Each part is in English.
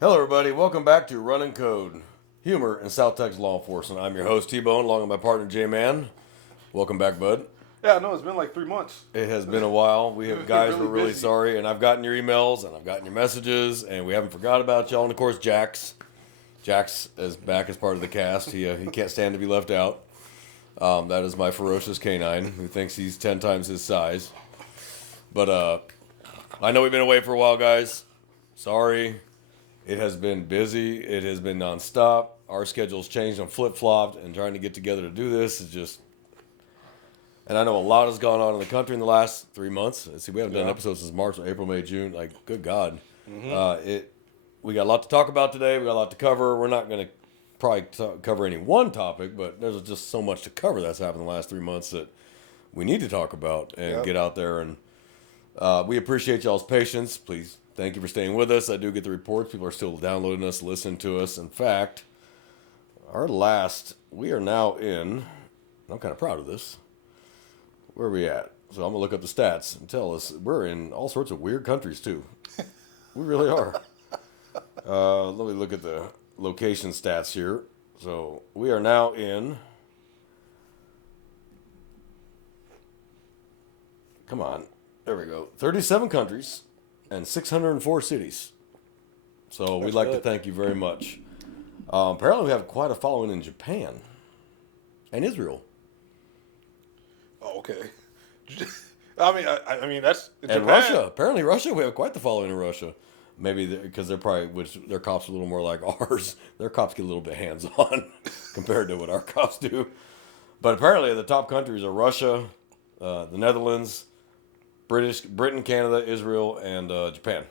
Hello, everybody. Welcome back to Running Code, humor in South Texas law enforcement. I'm your host, T-Bone, along with my partner, J-Man. Welcome back, bud. Yeah, I know it's been like 3 months. It has been a while. We have We've been guys. really We're really busy. sorry, and I've gotten your emails and I've gotten your messages, and we haven't forgot about y'all. And of course, Jax. Jax is back as part of the cast. He can't stand to be left out. That is my ferocious canine who thinks he's 10 times his size. But I know we've been away for a while, guys. Sorry. It has been busy. It has been nonstop. Our schedule's changed and flip-flopped, and trying to get together to do this is just... And I know a lot has gone on in the country in the last 3 months. See, we haven't done episodes since March, April, May, June. Like, good God. We got a lot to talk about today. We got a lot to cover. We're not going to probably cover any one topic, but there's just so much to cover that's happened in the last 3 months that we need to talk about and get out there. And we appreciate y'all's patience. Please, thank you for staying with us. I do get the reports. People are still downloading us, listening to us. In fact, we are now in, I'm kind of proud of this. Where are we at? So I'm going to look up the stats and tell us we're in all sorts of weird countries, too. We really are. Let me look at the location stats here. So we are now in... Come on. There we go. 37 countries and 604 cities. So we'd like to thank you very much. Apparently we have quite a following in Japan and Israel. Oh, okay. I mean that's And Japan. Russia. Apparently Russia, we have quite the following in Russia. Maybe because they're probably, which their cops are a little more like ours. Their cops get a little bit hands-on compared to what our cops do. But apparently the top countries are Russia, the Netherlands, Britain, Canada, Israel, and Japan.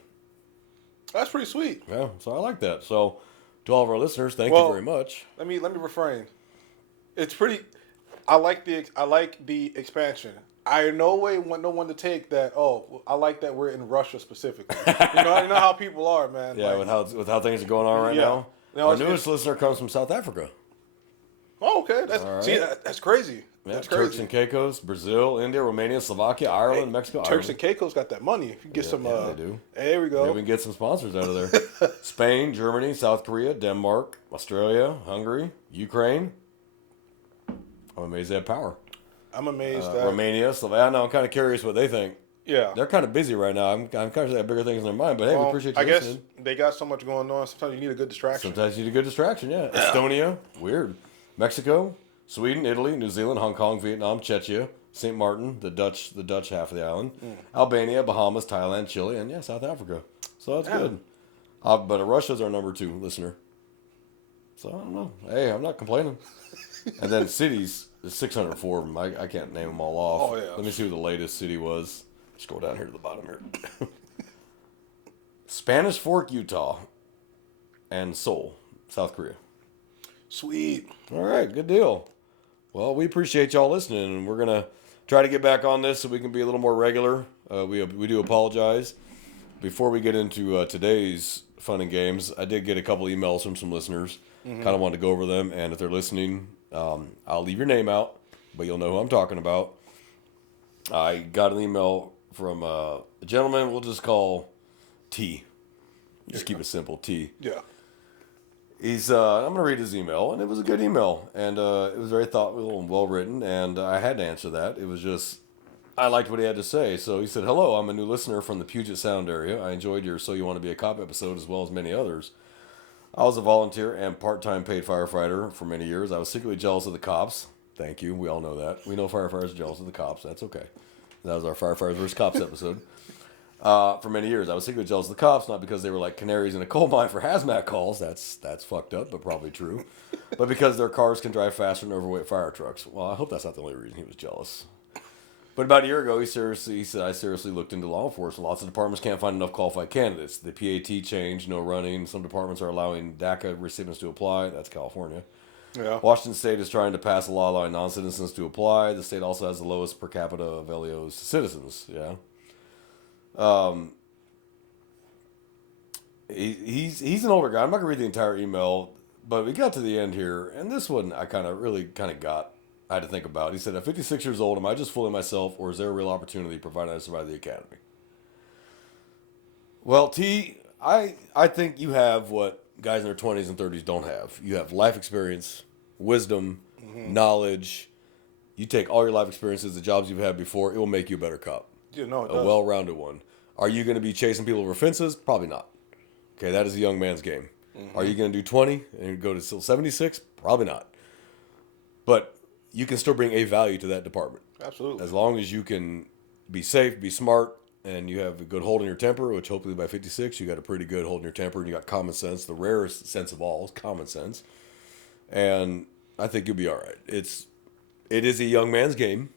That's pretty sweet. Yeah, so I like that. So to all of our listeners, thank you very much. Let me refrain. It's pretty. I like the expansion. I in no way want no one to take that. Oh, I like that we're in Russia specifically. You know how people are, man. Yeah, like, with how things are going on right now. No, Our newest listener comes from South Africa. Oh, okay. That's All right. see, that's crazy. Yeah, That's Turks crazy. and Caicos, Brazil, India, Romania, Slovakia, Ireland, Mexico. Turks Ireland. and Caicos got that money. If you get some, yeah, they do. Hey, there we go. Maybe we can get some sponsors out of there. Spain, Germany, South Korea, Denmark, Australia, Hungary, Ukraine. I'm amazed they have power. I'm amazed that Romania, Slovakia. Now I'm kind of curious what they think. yeah. They're kind of busy right now. I'm kind of they have bigger things in their mind. But hey, we appreciate you I guess listening. they got so much going on. Sometimes you need a good distraction. Sometimes you need a good distraction, yeah. Estonia, weird. Mexico, Sweden, Italy, New Zealand, Hong Kong, Vietnam, Czechia, St. Martin, the Dutch half of the island, Albania, Bahamas, Thailand, Chile, and yeah, South Africa. So that's good. But Russia's our number 2 listener. So I don't know. Hey, I'm not complaining. And then cities, there's 604 of them. I can't name them all off. Oh, yeah. Let me see who the latest city was. Scroll down here to the bottom here. Spanish Fork, Utah, and Seoul, South Korea. Sweet. All right, good deal. Well, we appreciate y'all listening, and we're gonna try to get back on this so we can be a little more regular. We do apologize. Before we get into today's fun and games, I did get a couple emails from some listeners. Kind of wanted to go over them, and if they're listening, I'll leave your name out, but you'll know who I'm talking about. I got an email from a gentleman we'll just call T. Just keep it simple, T. Yeah. He's I'm gonna read his email, and it was a good email, and it was very thoughtful and well written, and I had to answer that. It was just I liked what he had to say. So he said, "Hello, I'm a new listener from the Puget Sound area. I enjoyed your So You Want to Be a Cop episode as well as many others. I was a volunteer and part-time paid firefighter for many years. I was secretly jealous of the cops. Thank you. We all know that. We know firefighters are jealous of the cops. That's okay. That was our Firefighters vs. Cops episode. For many years, I was secretly jealous of the cops, not because they were like canaries in a coal mine for hazmat calls. That's fucked up, but probably true. But because their cars can drive faster than overweight fire trucks. Well, I hope that's not the only reason he was jealous. But about a year ago, he said, I seriously looked into law enforcement. Lots of departments can't find enough qualified candidates. The PAT changed, no running. Some departments are allowing DACA recipients to apply. That's California. Yeah. Washington State is trying to pass a law allowing non-citizens to apply. The state also has the lowest per capita of LEOs to citizens. Yeah. He's an older guy. I'm not gonna read the entire email, but we got to the end here, and this one I I had to think about. He said, "At 56 years old, am I just fooling myself, or is there a real opportunity provided I survive the academy?" Well, T, I think you have what guys in their 20s and 30s don't have. You have life experience, wisdom, knowledge. You take all your life experiences, the jobs you've had before, it will make you a better cop. You know, it A does. well-rounded one. Are you going to be chasing people over fences? Probably not. Okay, that is a young man's game. Are you going to do 20 and go to still 76? Probably not. But you can still bring a value to that department. Absolutely. As long as you can be safe, be smart, and you have a good hold on your temper, which hopefully by 56 you got a pretty good hold on your temper, and you got common sense. The rarest sense of all is common sense. And I think you'll be all right. It is a young man's game.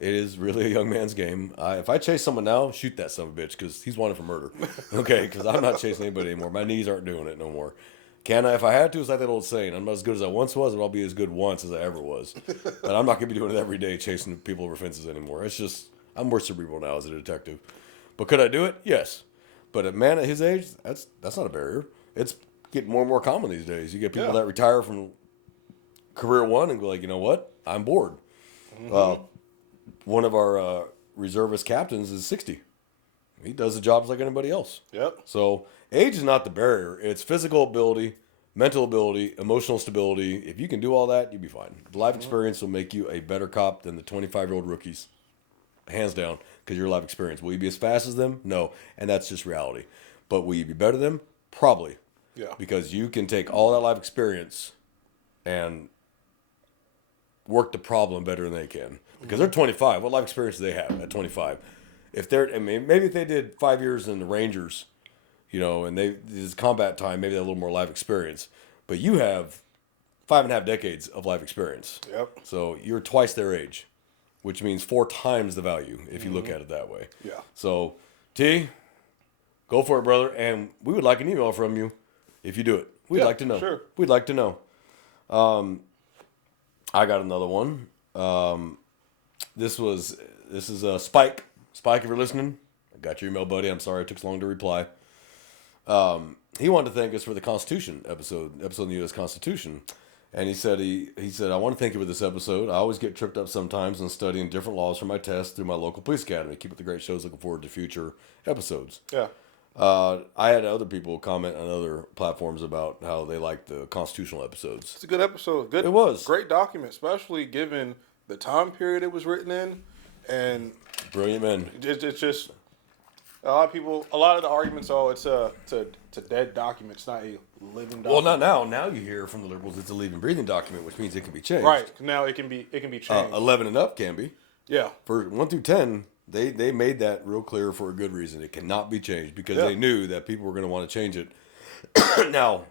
It is really a young man's game. If I chase someone now, shoot that son of a bitch because he's wanted for murder. Okay, because I'm not chasing anybody anymore. My knees aren't doing it no more. Can I? If I had to, it's like that old saying, I'm not as good as I once was, and I'll be as good once as I ever was. But I'm not going to be doing it every day, chasing people over fences anymore. It's just, I'm more cerebral now as a detective. But could I do it? Yes. But a man at his age, that's not a barrier. It's getting more and more common these days. You get people that retire from career one and go like, you know what? I'm bored. One of our reservist captains is 60. He does the jobs like anybody else. Yep. So age is not the barrier. It's physical ability, mental ability, emotional stability. If you can do all that, you'll be fine. The life experience will make you a better cop than the 25-year-old rookies. Hands down, because your life experience. Will you be as fast as them? No. And that's just reality. But will you be better than them? Probably. Yeah. Because you can take all that life experience and work the problem better than they can. Because they're 25. What life experience do they have at 25? If they're, I mean, maybe if they did 5 years in the Rangers, you know, and this combat time, maybe they have a little more life experience. But you have 5.5 decades of life experience. Yep. So you're twice their age, which means 4 times the value if you look at it that way. Yeah. So, T, go for it, brother. And we would like an email from you if you do it. We'd like to know. Sure. We'd like to know. I got another one. This is Spike. Spike, if you're listening, I got your email, buddy. I'm sorry it took so long to reply. He wanted to thank us for the Constitution episode in the U.S. Constitution. And he said, I want to thank you for this episode. I always get tripped up sometimes in studying different laws for my tests through my local police academy. Keep up the great shows. Looking forward to future episodes. Yeah. I had other people comment on other platforms about how they like the constitutional episodes. It's a good episode. Good. It was. Great document, especially given the time period it was written in. And Brilliant men. it's just a lot of the arguments, it's a dead document. It's not a living document. Well, not now. Now you hear from the liberals it's a living, breathing document, which means it can be changed. Right. Now it can be changed. 11 and up can be. Yeah. For 1 through 10, they made that real clear for a good reason. It cannot be changed because they knew that people were going to want to change it. Now,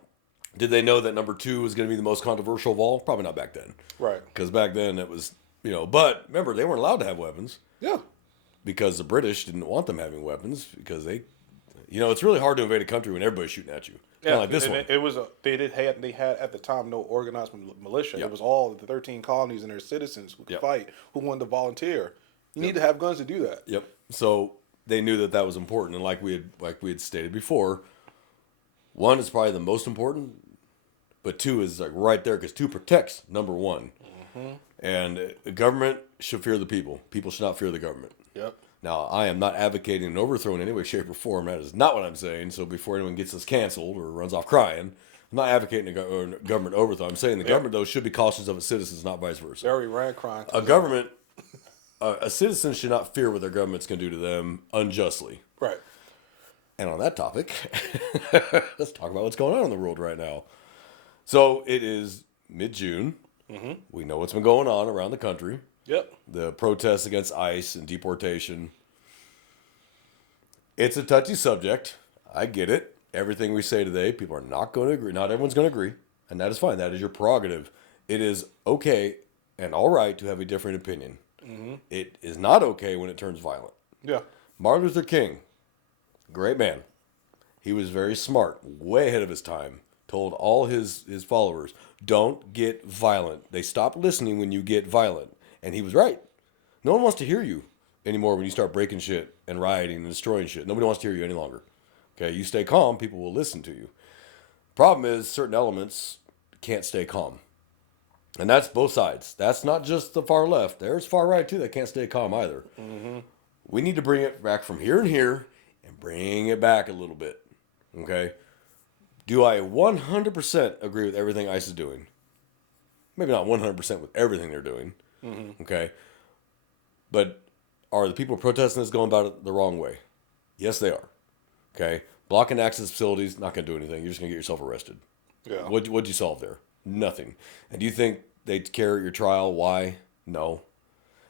did they know that number 2 was going to be the most controversial of all? Probably not back then. Right. Because back then it was, but remember, they weren't allowed to have weapons. Yeah. Because the British didn't want them having weapons because it's really hard to invade a country when everybody's shooting at you. Yeah, like this one. It was they had at the time no organized militia. Yep. It was all the 13 colonies and their citizens who could fight, who wanted to volunteer. You need to have guns to do that. Yep. So they knew that was important, and like we had stated before, 1 is probably the most important, but 2 is like right there because 2 protects number 1. Mm-hmm. And the government should fear the people. People should not fear the government. Yep. Now, I am not advocating an overthrow in any way, shape, or form. That is not what I'm saying. So before anyone gets us canceled or runs off crying, I'm not advocating a government overthrow. I'm saying the government, though, should be cautious of its citizens, not vice versa. They already ran crime. A citizen should not fear what their government's going to do to them unjustly. Right. And on that topic, let's talk about what's going on in the world right now. So it is mid-June. Mm-hmm. We know what's been going on around the country. Yep. The protests against ICE and deportation. It's a touchy subject. I get it. Everything we say today, people are not going to agree. Not everyone's going to agree. And that is fine. That is your prerogative. It is okay and all right to have a different opinion. Mm-hmm. It is not okay when it turns violent. Yeah. Martin Luther King, great man. He was very smart, way ahead of his time. Told all his followers, don't get violent. They stop listening when you get violent. And he was right. No one wants to hear you anymore when you start breaking shit and rioting and destroying shit. Nobody wants to hear you any longer. Okay, you stay calm, people will listen to you. Problem is, certain elements can't stay calm. And that's both sides. That's not just the far left. There's far right, too, that can't stay calm either. Mm-hmm. We need to bring it back from here and here and bring it back a little bit. Okay. Do I 100% agree with everything ICE is doing? Maybe not 100% with everything they're doing. Okay. But are the people protesting this going about it the wrong way? Yes, they are. Okay. Blocking access facilities, not going to do anything. You're just going to get yourself arrested. Yeah. What'd you solve there? Nothing. And do you think they'd care at your trial? Why? No.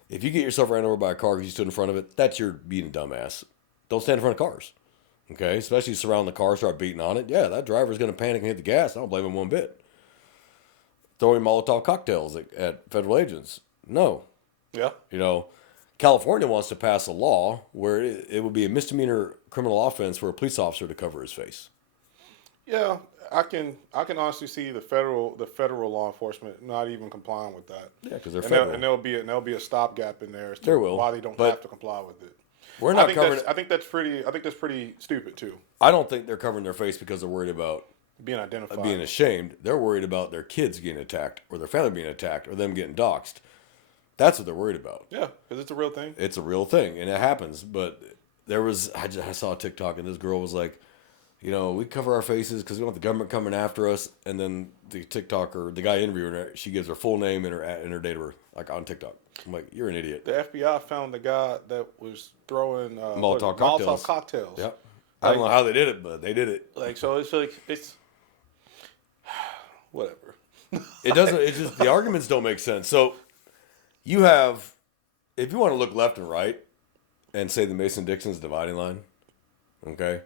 If you get yourself ran over by a car because you stood in front of it, that's your being a dumbass. Don't stand in front of cars. Okay? Especially surround the car, start beating on it. Yeah, that driver's going to panic and hit the gas. I don't blame him one bit. Throwing Molotov cocktails at federal agents. No. Yeah. You know, California wants to pass a law where it would be a misdemeanor criminal offense for a police officer to cover his face. Yeah, I can honestly see the federal law enforcement not even complying with that. Yeah, because they're And federal. there'll be a stopgap in there as to There will, why they don't but have to comply with it. We're not I covering. think that's pretty stupid too. I don't think they're covering their face because they're worried about Being identified. being ashamed. They're worried about their kids getting attacked or their family being attacked or them getting doxxed. That's what they're worried about. Yeah, because it's a real thing. It's a real thing, and it happens. But I saw a TikTok, and this girl was like, you know, we cover our faces because we don't want the government coming after us. And then the TikToker, the guy interviewing her, she gives her full name and her date of birth, like on TikTok. I'm like, you're an idiot. The FBI found the guy that was throwing Molotov cocktails. Yep. I don't know how they did it, but they did it. Like, so it's whatever. It doesn't. It's just the arguments don't make sense. So you have, if you want to look left and right, and say the Mason-Dixon's dividing line, okay.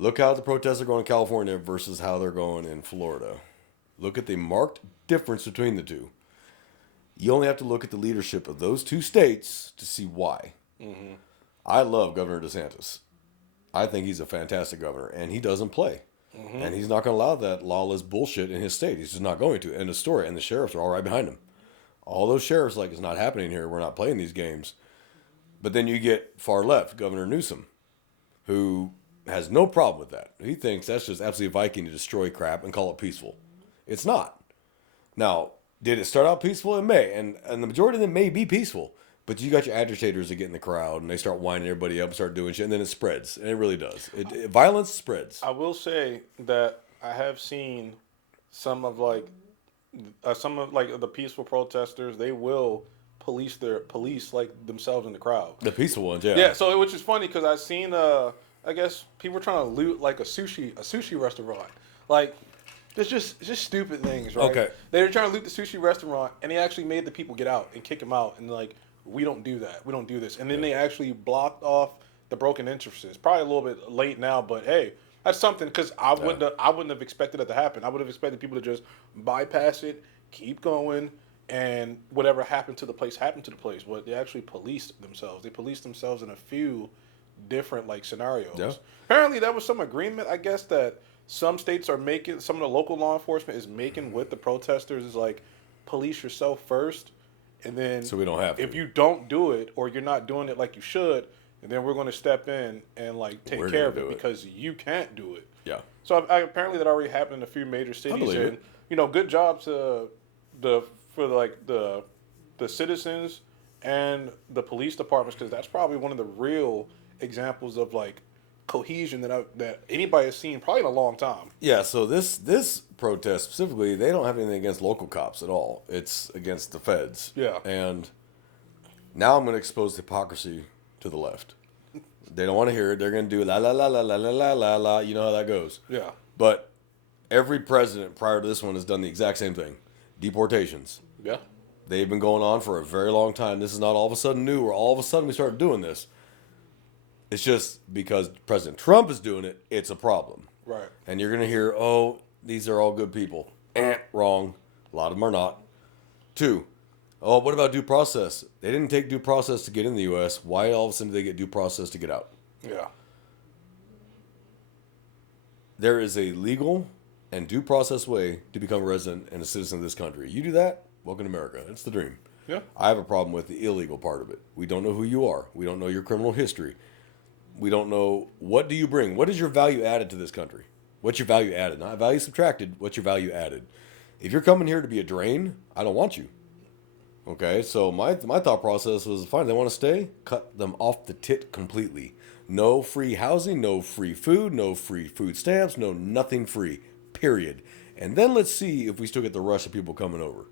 Look how the protests are going in California versus how they're going in Florida. Look at the marked difference between the two. You only have to look at the leadership of those two states to see why. Mm-hmm. I love Governor DeSantis. I think he's a fantastic governor, and he doesn't play. Mm-hmm. And he's not going to allow that lawless bullshit in his state. He's just not going to. End of story. And the sheriffs are all right behind him. All those sheriffs like, it's not happening here. We're not playing these games. But then you get far left, Governor Newsom, who has no problem with that. He thinks that's just absolutely Viking to destroy crap and call it peaceful. It's not. Now, did it start out peaceful? It may. And the majority of them may be peaceful. But you got your agitators that get in the crowd and they start winding everybody up and start doing shit. And then it spreads. And it really does. Violence spreads. I will say that I have seen some of like the peaceful protesters. They will police like themselves in the crowd. The peaceful ones, yeah. Yeah. So which is funny because I've seen I guess people trying to loot like a sushi restaurant. Like it's just stupid things, right? Okay. They were trying to loot the sushi restaurant and they actually made the people get out and kick them out and like, we don't do that. We don't do this. And then they actually blocked off the broken entrances. Probably a little bit late now, but hey, that's something because I wouldn't have expected it to happen. I would have expected people to just bypass it, keep going, and whatever happened to the place happened to the place. But they actually policed themselves. They policed themselves in a few different like scenarios. Yeah. Apparently, that was some agreement. I guess that some states are making. Some of the local law enforcement is making with the protesters is like police yourself first. And then, so we don't have to. If you don't do it or you're not doing it like you should, and then we're going to step in and like take care of it because you can't do it. Yeah. So apparently that already happened in a few major cities, and it. You know, good job to the citizens and the police departments because that's probably one of the real examples of like cohesion that anybody has seen probably in a long time. Yeah, so this protest specifically, they don't have anything against local cops at all. It's against the feds. Yeah. And now I'm going to expose hypocrisy to the left. They don't want to hear it. They're going to do la la la la la la la la la. You know how that goes. Yeah. But every president prior to this one has done the exact same thing. Deportations. Yeah. They've been going on for a very long time. This is not all of a sudden new or all of a sudden we started doing this. It's just because President Trump is doing it, it's a problem. Right. And you're going to hear, oh, these are all good people. Wrong. A lot of them are not. 2, oh, what about due process? They didn't take due process to get in the U.S. Why all of a sudden do they get due process to get out? Yeah. There is a legal and due process way to become a resident and a citizen of this country. You do that, welcome to America. It's the dream. Yeah. I have a problem with the illegal part of it. We don't know who you are. We don't know your criminal history. We don't know, what do you bring? What is your value added to this country? What's your value added? Not value subtracted. What's your value added? If you're coming here to be a drain, I don't want you. Okay, so my thought process was, fine, they want to stay, cut them off the tit completely. No free housing, no free food, no free food stamps, no nothing free. Period. And then let's see if we still get the rush of people coming over.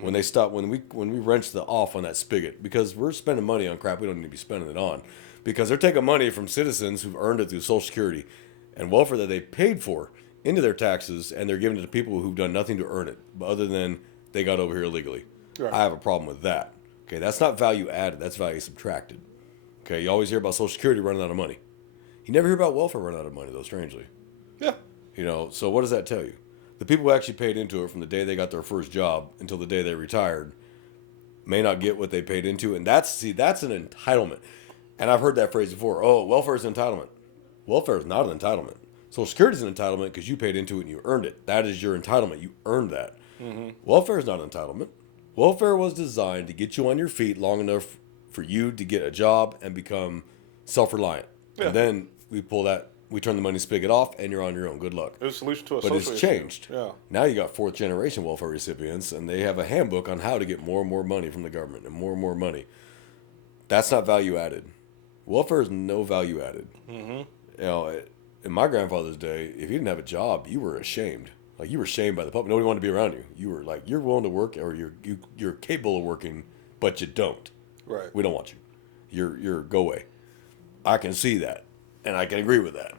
When they stop, when we wrench the off on that spigot, because we're spending money on crap we don't need to be spending it on, because they're taking money from citizens who've earned it through Social Security and welfare that they paid for into their taxes, and they're giving it to people who've done nothing to earn it, other than they got over here illegally. Right. I have a problem with that. Okay, that's not value added, that's value subtracted. Okay, you always hear about Social Security running out of money. You never hear about welfare running out of money, though, strangely. Yeah. You know, so what does that tell you? The people who actually paid into it from the day they got their first job until the day they retired may not get what they paid into, and that's an entitlement. And I've heard that phrase before. Oh, welfare is an entitlement. Welfare is not an entitlement. Social Security is an entitlement because you paid into it and you earned it. That is your entitlement. You earned that. Welfare is not an entitlement. Welfare was designed to get you on your feet long enough for you to get a job and become self-reliant. Yeah. And then we turn the money spigot off, and you're on your own. Good luck. It was a solution to a But social it's issue. changed. Yeah. Now you got fourth generation welfare recipients, and they have a handbook on how to get more and more money from the government and more money. That's not value added. Welfare is no value added. You know, in my grandfather's day, if you didn't have a job, you were ashamed. Like, you were shamed by the public. Nobody wanted to be around you. You were like, you're willing to work, or you're capable of working, but you don't. Right. We don't want you. You're go away. I can see that, and I can agree with that.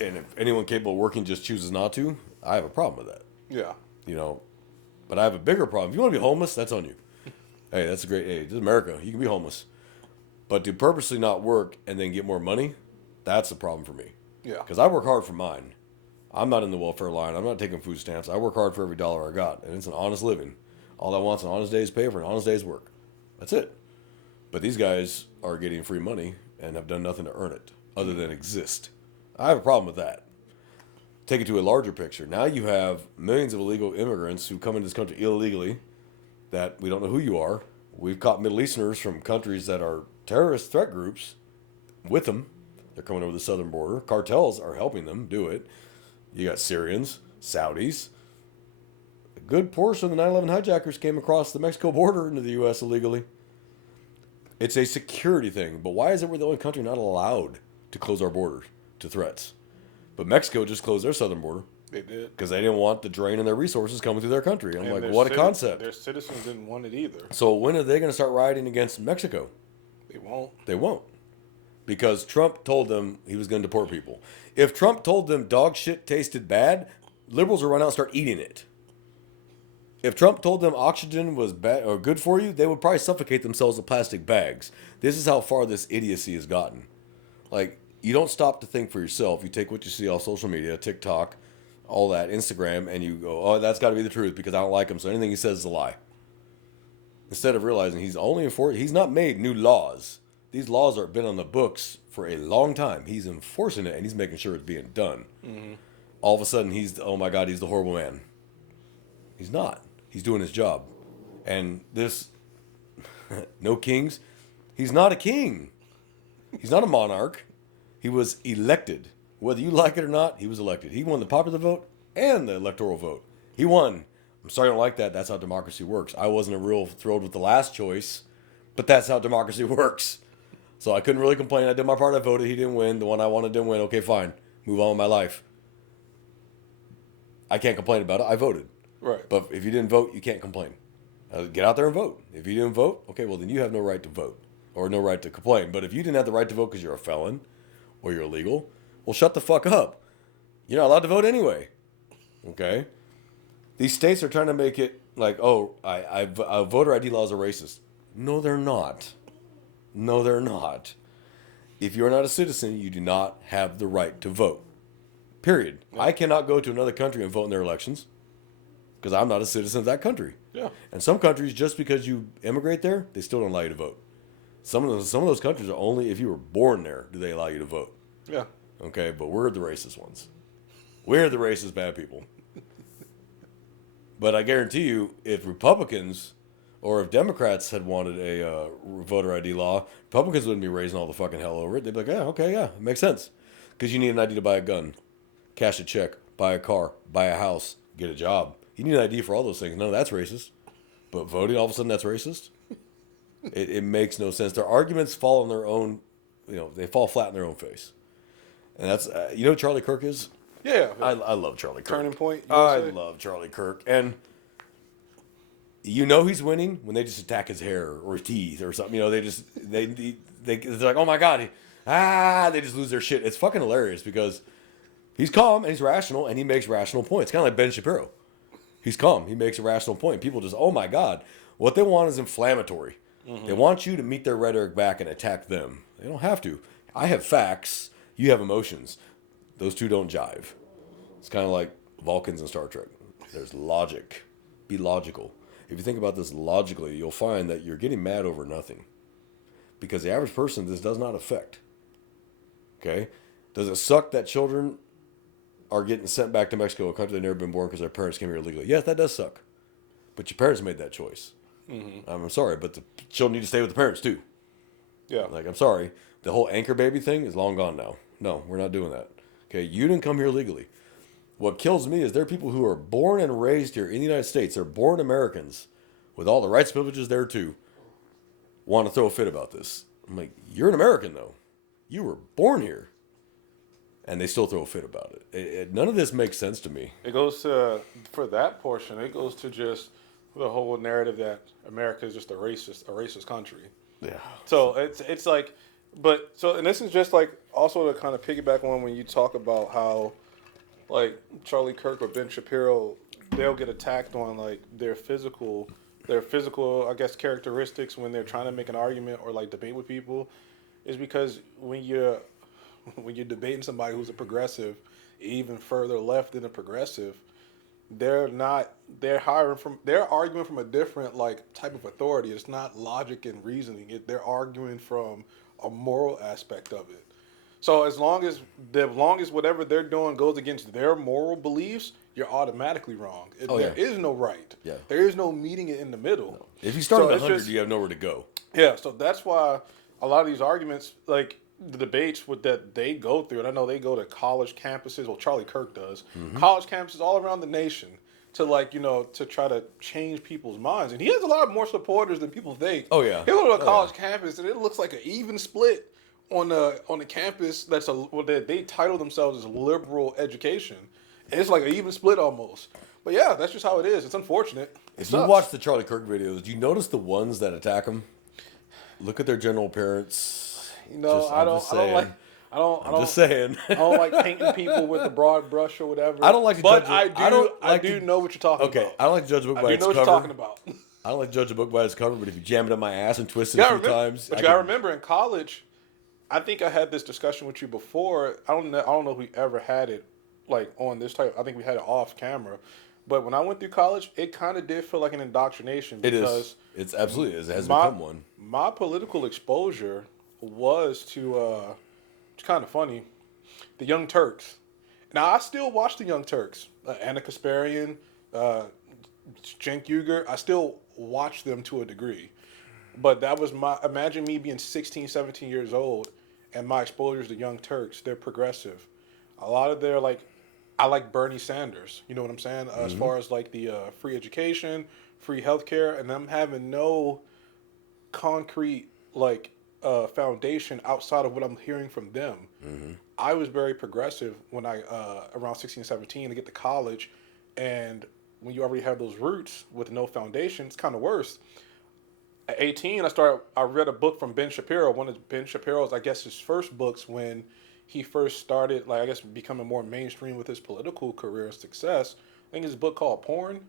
And if anyone capable of working just chooses not to, I have a problem with that. Yeah. You know, but I have a bigger problem. If you want to be homeless, that's on you. Hey, that's a great. Hey, this is America. You can be homeless, but to purposely not work and then get more money, that's a problem for me. Yeah. Because I work hard for mine. I'm not in the welfare line. I'm not taking food stamps. I work hard for every dollar I got, and it's an honest living. All I want's an honest day's pay for an honest day's work. That's it. But these guys are getting free money and have done nothing to earn it other than exist. I have a problem with that. Take it to a larger picture. Now you have millions of illegal immigrants who come into this country illegally that we don't know who you are. We've caught Middle Easterners from countries that are terrorist threat groups with them. They're coming over the southern border. Cartels are helping them do it. You got Syrians, Saudis. A good portion of the 9/11 hijackers came across the Mexico border into the U.S. illegally. It's a security thing, but why is it we're the only country not allowed to close our borders to threats? But Mexico just closed their southern border They did. because they didn't want the drain in their resources coming through their country. I'm And like, their what a concept. Their citizens didn't want it either. So when are they going to start rioting against Mexico? They won't. They won't. Because Trump told them he was going to deport people. If Trump told them dog shit tasted bad, liberals will run out and start eating it. If Trump told them oxygen was bad or good for you, they would probably suffocate themselves with plastic bags. This is how far this idiocy has gotten. Like, you don't stop to think for yourself. You take what you see on social media, TikTok, all that, Instagram, and you go, oh, that's got to be the truth because I don't like him, so anything he says is a lie. Instead of realizing he's not made new laws. These laws have been on the books for a long time. He's enforcing it, and he's making sure it's being done. Mm-hmm. All of a sudden, oh my God, he's the horrible man. He's not. He's doing his job. And this, no kings, he's not a king. He's not a monarch. He was elected. Whether you like it or not, he was elected. He won the popular vote and the electoral vote. He won. I'm sorry I don't like that. That's how democracy works. I wasn't real thrilled with the last choice, but that's how democracy works. So I couldn't really complain. I did my part. I voted. He didn't win. The one I wanted didn't win. Okay, fine. Move on with my life. I can't complain about it. I voted. Right. But if you didn't vote, you can't complain. Get out there and vote. If you didn't vote, okay, well, then you have no right to vote or no right to complain. But if you didn't have the right to vote because you're a felon or you're illegal, well, shut the fuck up. You're not allowed to vote anyway. Okay? These states are trying to make it like, oh, voter ID laws are racist. No, they're not. No, they're not. If you're not a citizen, you do not have the right to vote. Period. No. I cannot go to another country and vote in their elections because I'm not a citizen of that country. Yeah. And some countries, just because you immigrate there, they still don't allow you to vote. Some of those countries are only if you were born there do they allow you to vote. Yeah. Okay, but we're the racist ones. We're the racist bad people. But I guarantee you, if Republicans or if Democrats had wanted a voter ID law, Republicans wouldn't be raising all the fucking hell over it. They'd be like, yeah, okay, yeah, it makes sense. Because you need an ID to buy a gun, cash a check, buy a car, buy a house, get a job. You need an ID for all those things. None of that's racist. But voting, all of a sudden, that's racist? It makes no sense. Their arguments fall on their own. they fall flat in their own face. And that's you know who Charlie Kirk is. Yeah. I love Charlie Kirk. Turning Point, I USA? love Charlie Kirk, and you know he's winning when they just attack his hair or his teeth or something. They just they're like, oh my god, they just lose their shit. It's fucking hilarious because he's calm and he's rational and he makes rational points. Kind of like Ben Shapiro. He's calm. He makes a rational point. People just, oh my god, what they want is inflammatory. Mm-hmm. They want you to meet their rhetoric back and attack them. They don't have to. I have facts. You have emotions. Those two don't jive. It's kind of like Vulcans in Star Trek. There's logic. Be logical. If you think about this logically, you'll find that you're getting mad over nothing. Because the average person, this does not affect. Okay? Does it suck that children are getting sent back to Mexico, a country they've never been born because their parents came here illegally? Yes, that does suck. But your parents made that choice. Mm-hmm. I'm sorry, but the children need to stay with the parents too. Yeah. Like, I'm sorry. The whole anchor baby thing is long gone now. No, we're not doing that. Okay? You didn't come here legally. What kills me is there are people who are born and raised here in the United States. They're born Americans with all the rights and privileges there too. Want to throw a fit about this. I'm like, you're an American though. You were born here. And they still throw a fit about it. None of this makes sense to me. It goes to, for that portion, it goes to just the whole narrative that America is just a racist country. Yeah. So it's like, but so, and this is just like also to kind of piggyback on when you talk about how like Charlie Kirk or Ben Shapiro, they'll get attacked on like their physical, I guess, characteristics when they're trying to make an argument or like debate with people, is because when you're debating somebody who's a progressive, even further left than a progressive, they're arguing from a different like type of authority. It's not logic and reasoning. They're arguing from a moral aspect of it. So as long as whatever they're doing goes against their moral beliefs, you're automatically wrong. There is no right. Yeah. There is no meeting it in the middle. No. If you start at 100, you have nowhere to go. Yeah, so that's why a lot of these arguments, like the debates that they go through, and I know they go to college campuses, well, Charlie Kirk does, college campuses all around the nation to to try to change people's minds. And he has a lot more supporters than people think. Oh, yeah. He'll go to a college campus, and it looks like an even split on the campus they title themselves as liberal education. And it's like an even split almost. But yeah, that's just how it is. It's unfortunate. If you watch the Charlie Kirk videos, do you notice the ones that attack him? Look at their general appearance. I'm just saying. I don't like painting people with a broad brush or whatever. I don't like to judge. I do know what you're talking about. Okay, I don't like to judge a book by its cover. I do know what you're talking about. I don't like to judge a book by its cover, but if you jam it up my ass and twist it a few times, but you gotta remember in college, I think I had this discussion with you before. I don't know if we ever had it like on this type. I think we had it off camera. But when I went through college, it kind of did feel like an indoctrination. Because It's absolutely is. It has become one. My political exposure was to, it's kind of funny, the Young Turks. Now, I still watch the Young Turks. Anna Kasparian, Cenk Uygur. I still watch them to a degree. But that was imagine me being 16, 17 years old, and my exposure to Young Turks. They're progressive. A lot of their, I like Bernie Sanders. You know what I'm saying? As far as like the free education, free healthcare, and them having no concrete foundation outside of what I'm hearing from them. Mm-hmm. I was very progressive when I around 16, 17 to get to college, and when you already have those roots with no foundation, it's kind of worse. At 18, I read a book from Ben Shapiro, one of Ben Shapiro's, I guess, his first books when he first started, becoming more mainstream with his political career and success. I think it's a book called Porn.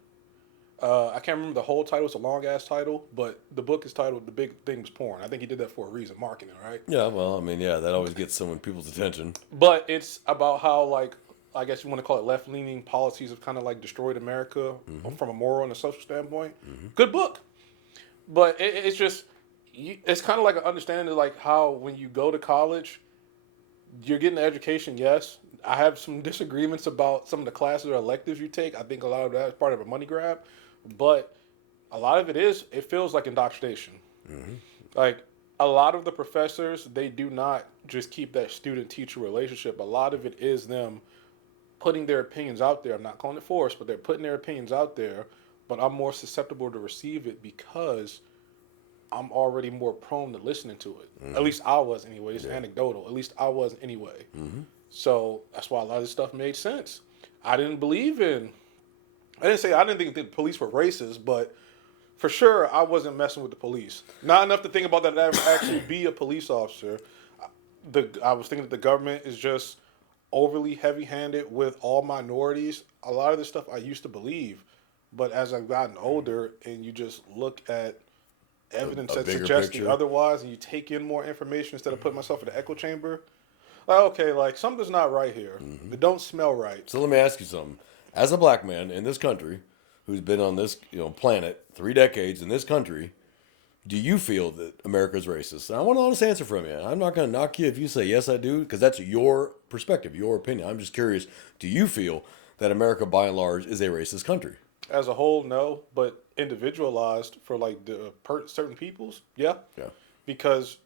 I can't remember the whole title. It's a long-ass title, but the book is titled The Big Thing Was Porn. I think he did that for a reason, marketing, right? Yeah, well, I mean, yeah, that always gets people's attention. But it's about how, I guess you want to call it left-leaning policies have kind of, destroyed America from a moral and a social standpoint. Mm-hmm. Good book. But it's just, it's kind of like an understanding of, how when you go to college, you're getting an education, yes. I have some disagreements about some of the classes or electives you take. I think a lot of that is part of a money grab. But a lot of it feels like indoctrination. Mm-hmm. A lot of the professors, they do not just keep that student-teacher relationship. A lot of it is them putting their opinions out there. I'm not calling it force, but they're putting their opinions out there. But I'm more susceptible to receive it because I'm already more prone to listening to it. At least I was anyway. It's anecdotal. At least I was anyway. So that's why a lot of this stuff made sense. I didn't believe in. I didn't say I didn't think the police were racist, but for sure I wasn't messing with the police. Not enough to think about that I'd actually be a police officer. I was thinking that the government is just overly heavy-handed with all minorities. A lot of this stuff I used to believe, but as I've gotten older and you just look at evidence that bigger suggests picture. the otherwise, and you take in more information instead of putting myself in the echo chamber, like, okay, like something's not right here. It don't smell right. So let me ask you something. As a black man in this country, who's been on this planet 3 decades in this country, do you feel that America's racist? And I want an honest answer from you. I'm not going to knock you if you say yes, I do, because that's your perspective, your opinion. I'm just curious. Do you feel that America, by and large, is a racist country? As a whole, no, but individualized for like the certain peoples, yeah. Yeah. Because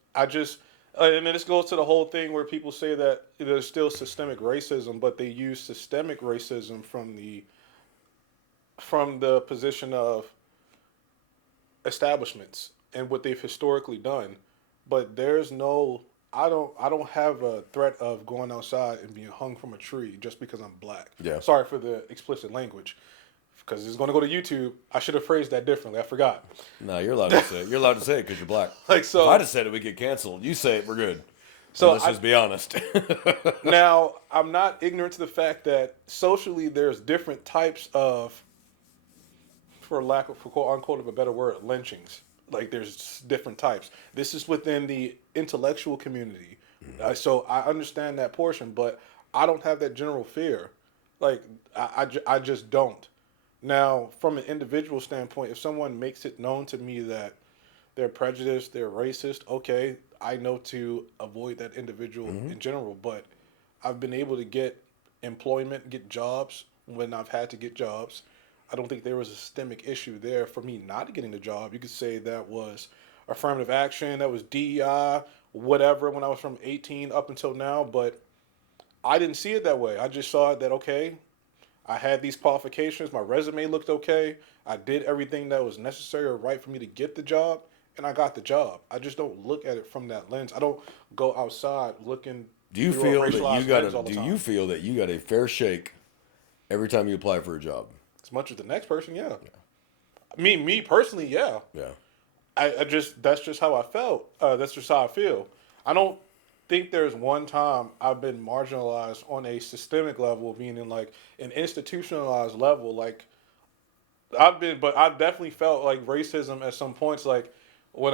and then this goes to the whole thing where people say that there's still systemic racism, but they use systemic racism from the position of establishments and what they've historically done. But there's no, I don't have a threat of going outside and being hung from a tree just because I'm black. Yeah. Sorry for the explicit language, because it's going to go to YouTube. I should have phrased that differently. I forgot. No, you're allowed to say it. You're allowed to say it because you're black. Like, so, if I just said it, we get canceled. You say it, we're good. So Let's just be honest. Now, I'm not ignorant to the fact that socially there's different types of, for lack of, for quote unquote of a better word, lynchings. Like there's different types. This is within the intellectual community. So I understand that portion, but I don't have that general fear. Like I just don't. Now, from an individual standpoint, if someone makes it known to me that they're prejudiced, they're racist, okay, I know to avoid that individual in general. But I've been able to get employment, get jobs when I've had to get jobs. I don't think there was a systemic issue there for me not getting the job. You could say that was affirmative action, that was DEI, whatever, when I was from 18 up until now. But I didn't see it that way. I just saw it that, okay, I had these qualifications, my resume looked okay, I did everything that was necessary or right for me to get the job, and I got the job. I just don't look at it from that lens. I don't go outside looking. Do you through a feel that racialized you got lens all the do time. you feel that you got a fair shake every time you apply for a job? As much as the next person, yeah. Me personally, yeah. Yeah. I just, that's just how I felt. That's just how I feel. I don't think there's one time I've been marginalized on a systemic level, meaning like an institutionalized level. Like but I've definitely felt like racism at some points. Like when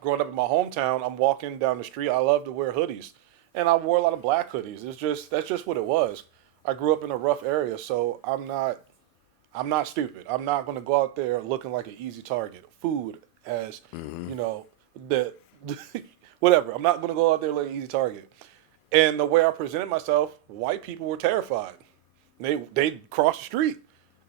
growing up in my hometown, I'm walking down the street. I love to wear hoodies, and I wore a lot of black hoodies. That's just what it was. I grew up in a rough area, so I'm not stupid. I'm not going to go out there looking like an easy target. Food, as the whatever. I'm not going to go out there like an easy target. And the way I presented myself, white people were terrified. They crossed the street.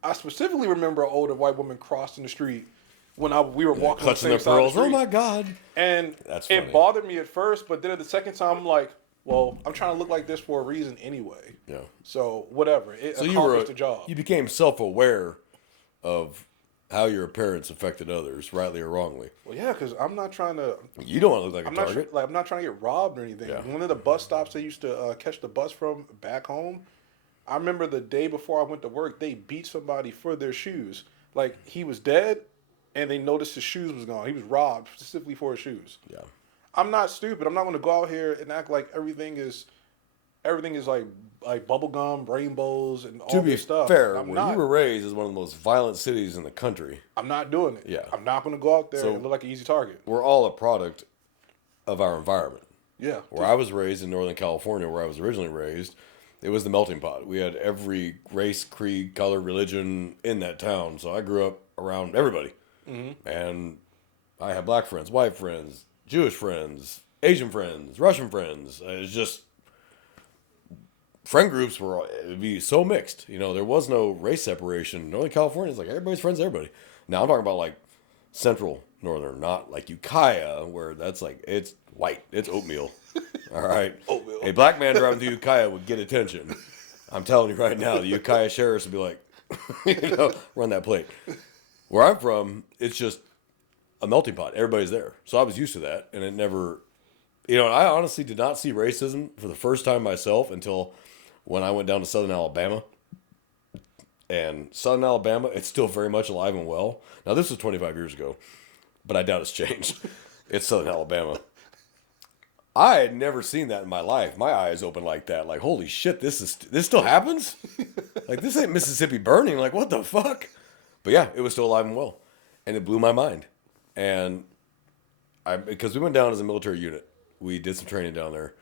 I specifically remember an older white woman crossing the street when we were walking on the Clutching same their side of the pearls. street. Oh my God. And That's funny. it bothered me at first, but then at the second time, I'm like, well, I'm trying to look like this for a reason anyway. Yeah. So whatever. It So accomplished the job. you became self-aware of how your appearance affected others, rightly or wrongly. Well, yeah, because I'm not trying to. You don't want to look like a I'm not target. I'm not trying to get robbed or anything. Yeah. One of the bus stops I used to catch the bus from back home, I remember the day before I went to work, they beat somebody for their shoes. Like he was dead, and they noticed his shoes was gone. He was robbed specifically for his shoes. Yeah. I'm not stupid. I'm not going to go out here and act like everything is like bubble gum, rainbows, and all To be this stuff. fair, I'm where not. you were raised is one of the most violent cities in the country. I'm not doing it. Yeah. I'm not going to go out there So- and look like an easy target. We're all a product of our environment. Yeah. Where I was raised in Northern California, where I was originally raised, it was the melting pot. We had every race, creed, color, religion in that town. So I grew up around everybody. Mm-hmm. And I had black friends, white friends, Jewish friends, Asian friends, Russian friends. It's just, friend groups it'd be so mixed. There was no race separation. Northern California is like everybody's friends with everybody. Now I'm talking about like central northern, not like Ukiah, where that's like, it's white, it's oatmeal. All right. Oatmeal. A black man driving through Ukiah would get attention. I'm telling you right now, the Ukiah sheriffs would be like, run that plate. Where I'm from, it's just a melting pot. Everybody's there. So I was used to that. And it never, I honestly did not see racism for the first time myself until when I went down to Southern Alabama. And Southern Alabama, it's still very much alive and well. Now, this was 25 years ago, but I doubt it's changed. It's Southern Alabama. I had never seen that in my life. My eyes opened like that. Like, holy shit, this still happens? Like, this ain't Mississippi burning. Like, what the fuck? But yeah, it was still alive and well. And it blew my mind. And because we went down as a military unit. We did some training down there.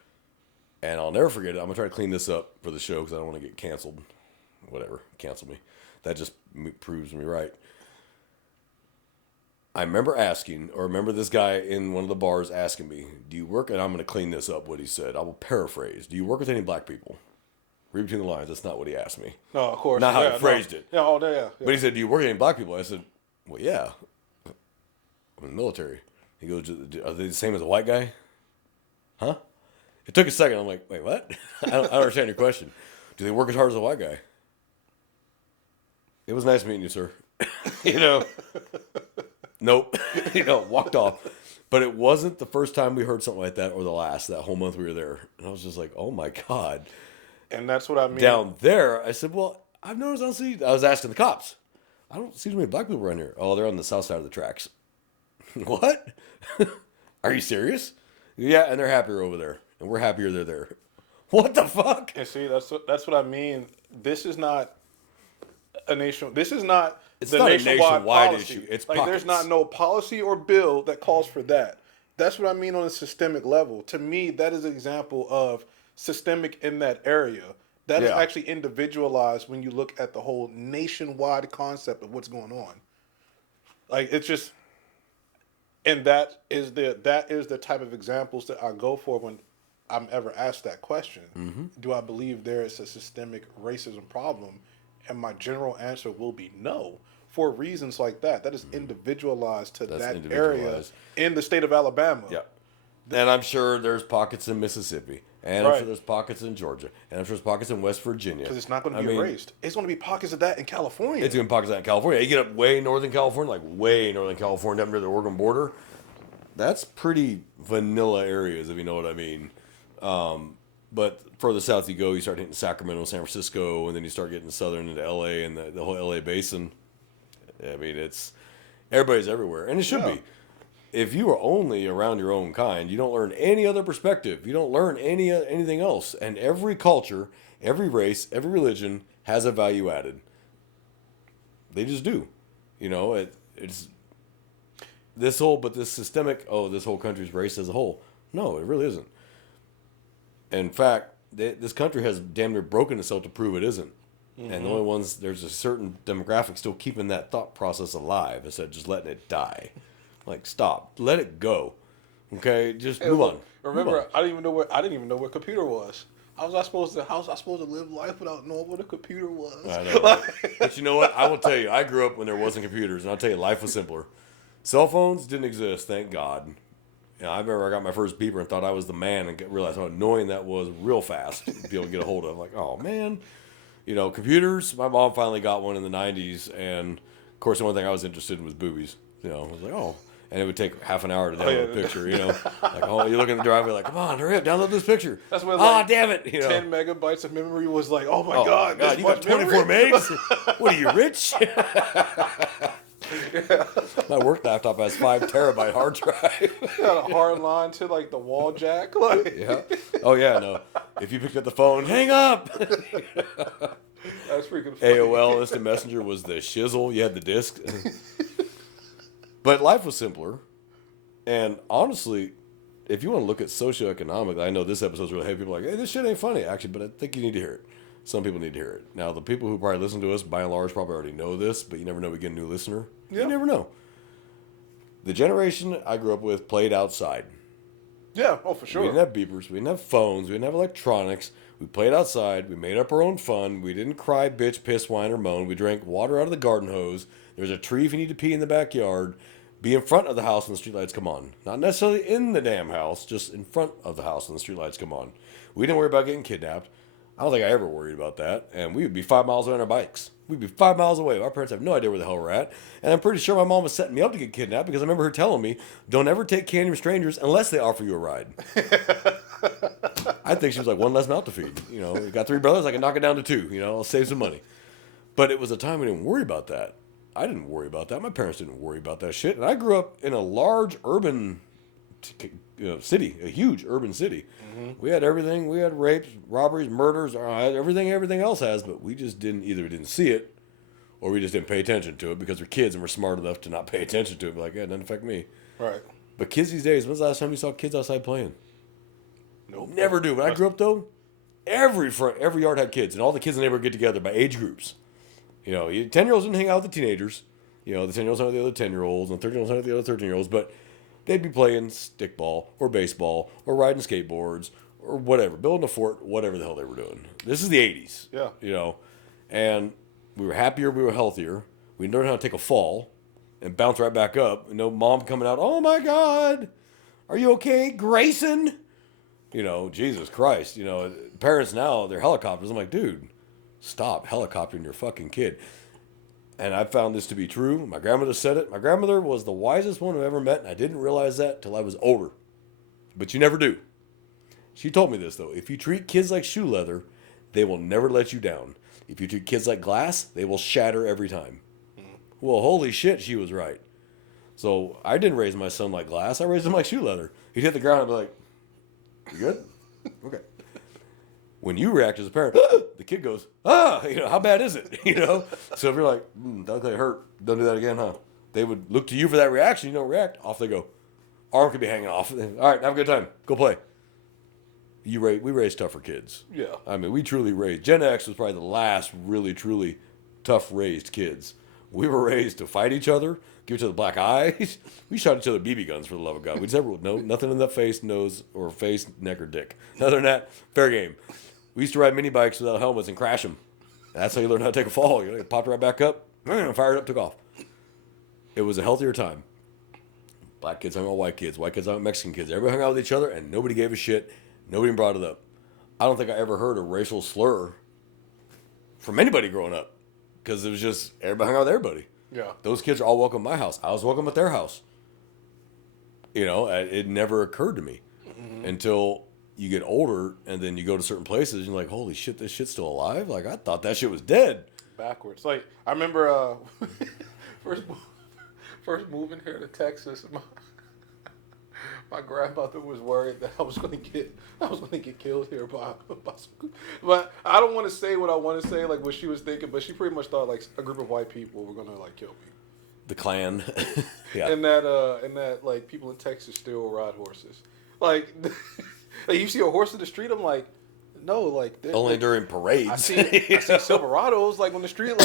And I'll never forget it. I'm going to try to clean this up for the show because I don't want to get canceled. Whatever, cancel me. That just proves me right. I remember this guy in one of the bars asking me, do you work, and I'm going to clean this up, what he said. I will paraphrase. Do you work with any black people? Read between the lines. That's not what he asked me. No, of course. Not how he phrased it. Yeah, oh, yeah. But he said, do you work with any black people? I said, well, yeah. I'm in the military. He goes, are they the same as a white guy? Huh? It took a second. I'm like, wait, what? I don't understand your question. Do they work as hard as a white guy? It was nice meeting you, sir. Nope. Walked off. But it wasn't the first time we heard something like that or the last, that whole month we were there. And I was just like, oh my God. And that's what I mean. Down there, I said, well, I've noticed I was asking the cops. I don't see too many black people around here. Oh, they're on the south side of the tracks. What? Are you serious? Yeah, and they're happier over there. And we're happier they're there. What the fuck? And see, that's what I mean. This is not a nation. This is not It's the not a nationwide nationwide policy. issue. It's like pockets. there's not no policy or bill that calls for that. That's what I mean on a systemic level. To me, that is an example of systemic in that area. That is Yeah. actually individualized when you look at the whole nationwide concept of what's going on. Like it's just, and that is the type of examples that I go for when I'm ever asked that question. Mm-hmm. Do I believe there is a systemic racism problem? And my general answer will be no, for reasons like that. That is individualized to That's that individualized. area in the state of Alabama. Yeah. And I'm sure there's pockets in Mississippi. And I'm Right. sure there's pockets in Georgia. And I'm sure there's pockets in West Virginia. Because it's not going to be erased. It's going to be pockets of that in California. It's in pockets out in California. You get up way northern California, like way northern California, up near the Oregon border. That's pretty vanilla areas, if you know what I mean. But further south you go, you start hitting Sacramento, San Francisco, and then you start getting southern into LA and the whole LA basin. I mean, everybody's everywhere. And it should be. If you are only around your own kind, you don't learn any other perspective. You don't learn anything else. And every culture, every race, every religion has a value added. They just do. It's this systemic, this whole country's race as a whole. No, it really isn't. In fact, this country has damn near broken itself to prove it isn't. Mm-hmm. And the only ones, there's a certain demographic still keeping that thought process alive instead of just letting it die. Like, stop. Let it go. Okay? Just move on. Remember, Move on. I didn't even know what computer was. How was I supposed to live life without knowing what a computer was? I know. But you know what? I will tell you, I grew up when there wasn't computers, and I'll tell you, life was simpler. Cell phones didn't exist, thank God. I remember I got my first beeper and thought I was the man and realized how annoying that was real fast to be able to get a hold of. Like, oh, man. Computers, my mom finally got one in the 90s, and, of course, the only thing I was interested in was boobies. I was like, oh. And it would take half an hour to download a picture, Like, oh, you look in the driveway like, come on, hurry up, download this picture. That's when, damn it. 10 megabytes of memory was like, oh, my God. God, you got 24 megs? What are you, rich? My work laptop has 5 terabyte hard drive. Got a hard line to, like, the wall jack. Like. Yeah. Oh, yeah, no. If you picked up the phone, hang up. That's freaking funny. AOL Instant Messenger was the shizzle. You had the disc. But life was simpler. And honestly, if you want to look at socioeconomic, I know this episode's really heavy. People are like, hey, this shit ain't funny, actually, but I think you need to hear it. Some people need to hear it. Now, the people who probably listen to us, by and large, probably already know this, but you never know we get a new listener. Yeah. You never know. The generation I grew up with played outside. Yeah, oh, for sure. We didn't have beepers. We didn't have phones. We didn't have electronics. We played outside. We made up our own fun. We didn't cry, bitch, piss, whine, or moan. We drank water out of the garden hose. There's a tree if you need to pee in the backyard. Be in front of the house when the streetlights come on. Not necessarily in the damn house, just in front of the house when the streetlights come on. We didn't worry about getting kidnapped. I don't think I ever worried about that. And we would be 5 miles away on our bikes. We'd be 5 miles away. Our parents have no idea where the hell we're at. And I'm pretty sure my mom was setting me up to get kidnapped because I remember her telling me, don't ever take candy from strangers unless they offer you a ride. I think she was like, one less mouth to feed. You know, we got 3 brothers. I can knock it down to 2. You know, I'll save some money. But it was a time we didn't worry about that. I didn't worry about that. My parents didn't worry about that shit. And I grew up in a large urban city, a huge urban city. We had everything. We had rapes, robberies, murders, everything else has, but we just didn't see it, or we just didn't pay attention to it because we're kids and we're smart enough to not pay attention to it. But like, yeah, it doesn't affect me. Right. But kids these days, when's the last time you saw kids outside playing? Nope. Never do. When I grew up though, every yard had kids, and all the kids in the neighborhood get together by age groups. You know, 10-year-olds didn't hang out with the teenagers. You know, the 10-year-olds hung out with the other 10-year-olds, and the 13-year-olds hung out with the other 13-year-olds, but they'd be playing stickball or baseball or riding skateboards or whatever, building a fort, whatever the hell they were doing. This is the 80s. Yeah. You know, and we were happier, we were healthier. We learned how to take a fall and bounce right back up. You know, mom coming out, oh my God, are you okay, Grayson? You know, Jesus Christ. You know, parents now, they're helicopters. I'm like, dude, stop helicoptering your fucking kid. And I found this to be true. My grandmother said it. My grandmother was the wisest one I've ever met, and I didn't realize that till I was older. But you never do. She told me this, though. If you treat kids like shoe leather, they will never let you down. If you treat kids like glass, they will shatter every time. Well, holy shit, she was right. So I didn't raise my son like glass. I raised him like shoe leather. He'd hit the ground and be like, you good? Okay. When you react as a parent, the kid goes, you know, how bad is it? You know? So if you're like, that really hurt, don't do that again, huh? They would look to you for that reaction. You don't react, off they go. Arm could be hanging off. All right, have a good time. Go play. We raised tougher kids. Yeah. I mean, we truly raised. Gen X was probably the last really, truly tough raised kids. We were raised to fight each other, give each other black eyes. We shot each other BB guns, for the love of God. We just never, nothing in the face, nose, or face, neck, or dick. Other than that, fair game. We used to ride mini bikes without helmets and crash them. That's how you learn how to take a fall. You know, you popped right back up, fired up, took off. It was a healthier time. Black kids hung out with white kids hung out with Mexican kids. Everybody hung out with each other, and nobody gave a shit. Nobody even brought it up. I don't think I ever heard a racial slur from anybody growing up, because it was just everybody hung out with everybody. Yeah. Those kids are all welcome at my house. I was welcome at their house. You know, it never occurred to me until you get older, and then you go to certain places, and you're like, holy shit, this shit's still alive? Like, I thought that shit was dead. Backwards. Like, I remember first moving here to Texas, my grandmother was worried that I was gonna get killed here by some, but I don't want to say what I want to say, like what she was thinking, but she pretty much thought like a group of white people were gonna like kill me. The Klan. Yeah. And that like people in Texas still ride horses. Like, like you see a horse in the street, I'm like, no, like only like, during parades. I see Silverados like on the street,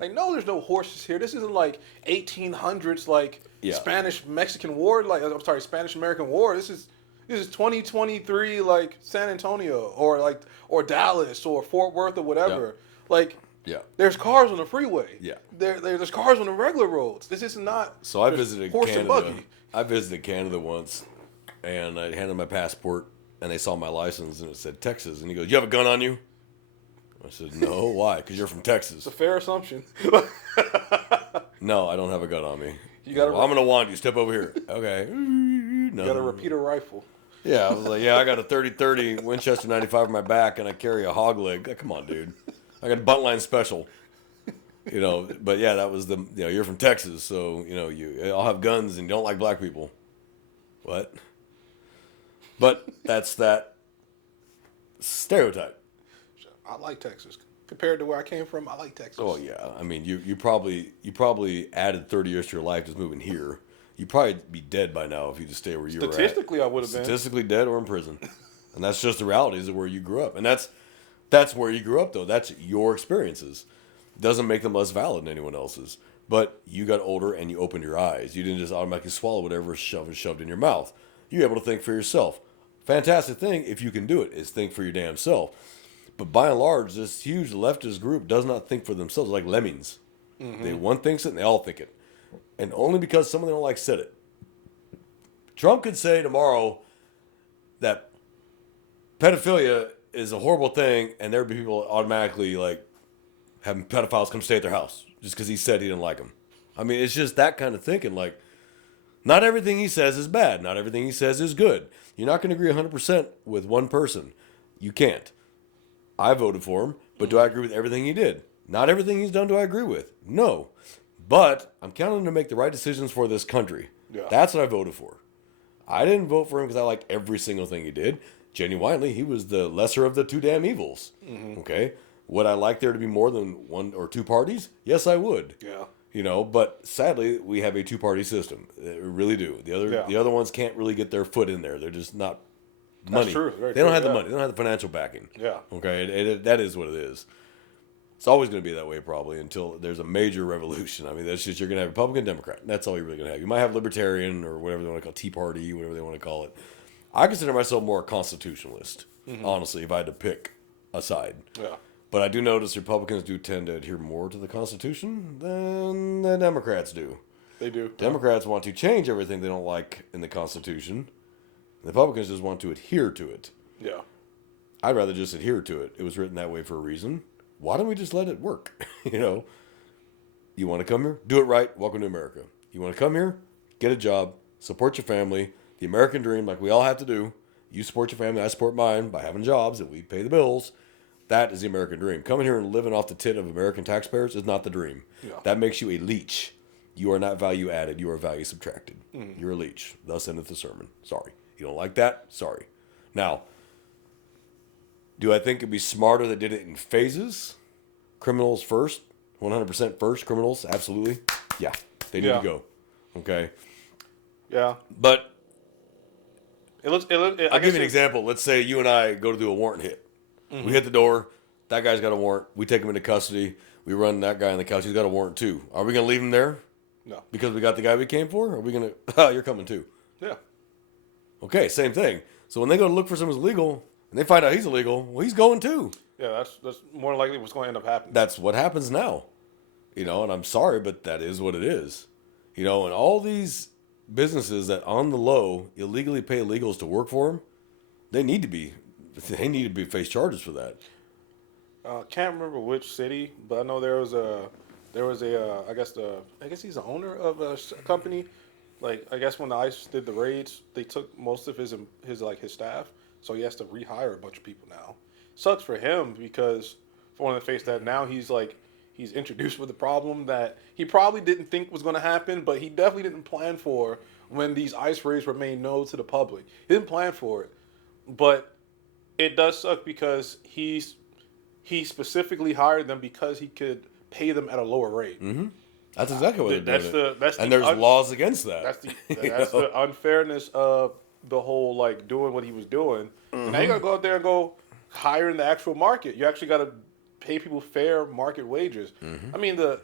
like no, there's no horses here. This isn't like 1800s like Spanish Mexican War, like I'm sorry, Spanish American War. This is 2023 like San Antonio or Dallas or Fort Worth or whatever. Like. Yeah. There's cars on the freeway. Yeah. There's cars on the regular roads. This is not. So I visited horse Canada. And buggy. I visited Canada once, and I handed my passport, and they saw my license, and it said Texas. And he goes, "You have a gun on you?" I said, "No, why? Because you're from Texas." It's a fair assumption. No, I don't have a gun on me. You got. I'm gonna want you. Step over here. Okay. You got a repeater rifle. Yeah, I was like, yeah, I got a 30-30 Winchester 95 on my back, and I carry a hog leg. Come on, dude. I got a buntline special, you know. But yeah, that was you're from Texas, so you know you all have guns and you don't like black people. What? But that's that stereotype. I like Texas compared to where I came from. I like Texas. Oh yeah, I mean you probably added 30 years to your life just moving here. You'd probably be dead by now if you just stay where you were at. Statistically, I would have been. Statistically dead or in prison, and that's just the realities of where you grew up, and that's where you grew up, though. That's your experiences. Doesn't make them less valid than anyone else's. But you got older and you opened your eyes. You didn't just automatically swallow whatever was shoved in your mouth. You're able to think for yourself. Fantastic thing, if you can do it, is think for your damn self. But by and large, this huge leftist group does not think for themselves, like lemmings. Mm-hmm. One thinks it and they all think it. And only because someone they don't like said it. Trump could say tomorrow that pedophilia is a horrible thing, and there would be people automatically like having pedophiles come stay at their house just because he said he didn't like them. I mean, it's just that kind of thinking. Like, not everything he says is bad. Not everything he says is good. You're not going to agree 100% with one person. You can't. I voted for him, but do I agree with everything he did? Not everything he's done do I agree with. No. But I'm counting him to make the right decisions for this country. Yeah. That's what I voted for. I didn't vote for him because I liked every single thing he did. Genuinely, he was the lesser of the two damn evils. Mm-hmm. Okay? Would I like there to be more than one or two parties? Yes, I would. Yeah. You know, but sadly, we have a two-party system. We really do. The other ones can't really get their foot in there. They're just not money. That's true. They don't have the money. They don't have the financial backing. Yeah. Okay, that is what it is. It's always going to be that way probably until there's a major revolution. I mean, that's just, you're going to have Republican, Democrat. That's all you're really going to have. You might have Libertarian or whatever they want to call it, Tea Party, whatever they want to call it. I consider myself more a constitutionalist, honestly, if I had to pick a side. Yeah. But I do notice Republicans do tend to adhere more to the Constitution than the Democrats do. They do. Democrats want to change everything they don't like in the Constitution. The Republicans just want to adhere to it. Yeah. I'd rather just adhere to it. It was written that way for a reason. Why don't we just let it work? You know, you want to come here? Do it right. Welcome to America. You want to come here? Get a job. Support your family. The American dream, like we all have to do. You support your family. I support mine by having jobs and we pay the bills. That is the American dream. Coming here and living off the tit of American taxpayers is not the dream. Yeah. That makes you a leech. You are not value added. You are value subtracted. You're a leech. Thus endeth the sermon. Sorry. You don't like that? Sorry. Now, do I think it'd be smarter that did it in phases? Criminals first? 100% first? Criminals? Absolutely. Yeah. They need to go. Okay. Yeah. But I'll give you an example. Let's say you and I go to do a warrant hit. We hit the door. That guy's got a warrant. We take him into custody. We run that guy in the couch. He's got a warrant too. Are we going to leave him there? No. Because we got the guy we came for? Or are we going to, oh, you're coming too? Yeah. Okay, same thing. So when they go to look for someone who's illegal and they find out he's illegal, well, he's going too. Yeah, that's more likely what's going to end up happening. That's what happens now. You know, and I'm sorry, but that is what it is. You know, and all these businesses that on the low illegally pay illegals to work for them, they need to be face charges for that. Can't remember which city, but I know there was a I guess he's the owner of a company. Like, I guess when the ICE did the raids, they took most of his staff, so he has to rehire a bunch of people now. Sucks for him because for one of the face that now he's introduced with a problem that he probably didn't think was going to happen, but he definitely didn't plan for when these ICE raids were made known to the public. He didn't plan for it, but it does suck because he specifically hired them because he could pay them at a lower rate. Mm-hmm. That's exactly what they're doing. And there's laws against that. That's the unfairness of the whole, like, doing what he was doing. Mm-hmm. And now you got to go out there and go hire in the actual market. You actually got to pay people fair market wages. Mm-hmm. I mean, the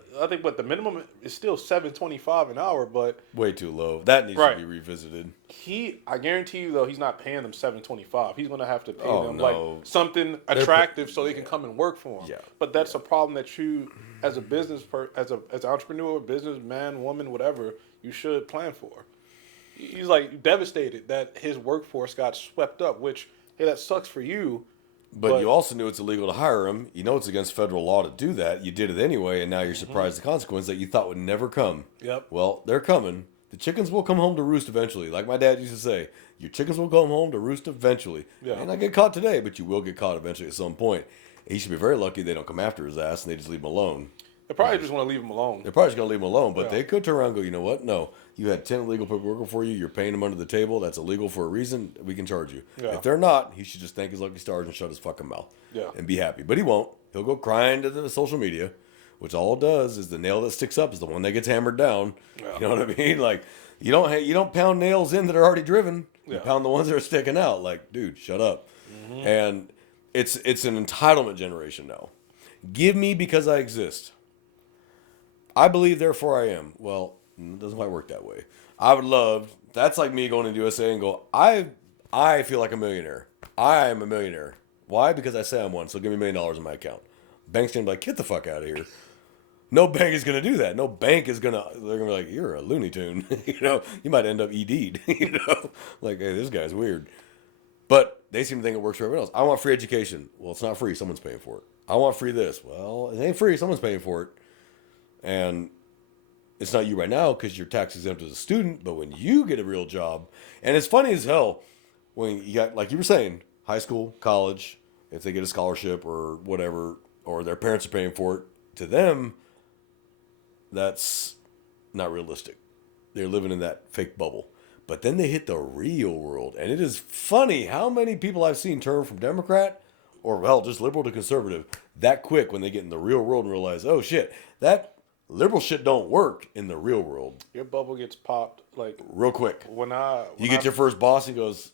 minimum is still $7.25 an hour, but way too low. That needs to be revisited. I guarantee you though, he's not paying them $7.25. He's gonna have to pay them like something attractive so they can come and work for him. Yeah. But that's a problem that you, as a as an entrepreneur, businessman, woman, whatever, you should plan for. He's like devastated that his workforce got swept up. Which, hey, that sucks for you. But you also knew it's illegal to hire him. You know it's against federal law to do that. You did it anyway, and now you're surprised the consequence that you thought would never come. Yep. Well, they're coming. The chickens will come home to roost eventually. Like my dad used to say, your chickens will come home to roost eventually. Yeah. And I get caught today, but you will get caught eventually at some point. He should be very lucky they don't come after his ass and they just leave him alone. They probably just want to leave him alone. They're probably just going to leave him alone, but they could turn around and go, you know what? No, you had 10 illegal people working for you. You're paying them under the table. That's illegal for a reason. We can charge you. Yeah. If they're not, he should just thank his lucky stars and shut his fucking mouth and be happy. But he won't. He'll go crying to the social media, which all it does is the nail that sticks up is the one that gets hammered down. Yeah. You know what I mean? Like, you don't pound nails in that are already driven. You pound the ones that are sticking out. Like, dude, shut up. Mm-hmm. And it's an entitlement generation now. Give me because I exist. I believe, therefore I am. Well, it doesn't quite work that way. I would love, that's like me going to USA and go, I feel like a millionaire. I am a millionaire. Why? Because I say I'm one, so give me $1 million in my account. Bank's going to be like, get the fuck out of here. No bank is going to do that. No bank is going to, they're going to be like, you're a Looney Tune. You know, you might end up ED'd. You know, like, hey, this guy's weird. But they seem to think it works for everyone else. I want free education. Well, it's not free. Someone's paying for it. I want free this. Well, it ain't free. Someone's paying for it. And it's not you right now because you're tax exempt as a student. But when you get a real job, and it's funny as hell when you got, like you were saying, high school, college, if they get a scholarship or whatever, or their parents are paying for it, to them, that's not realistic. They're living in that fake bubble. But then they hit the real world. And it is funny how many people I've seen turn from Democrat or, well, just liberal to conservative that quick when they get in the real world and realize, oh, shit, that liberal shit don't work in the real world. Your bubble gets popped like real quick. When you get your first boss, he goes,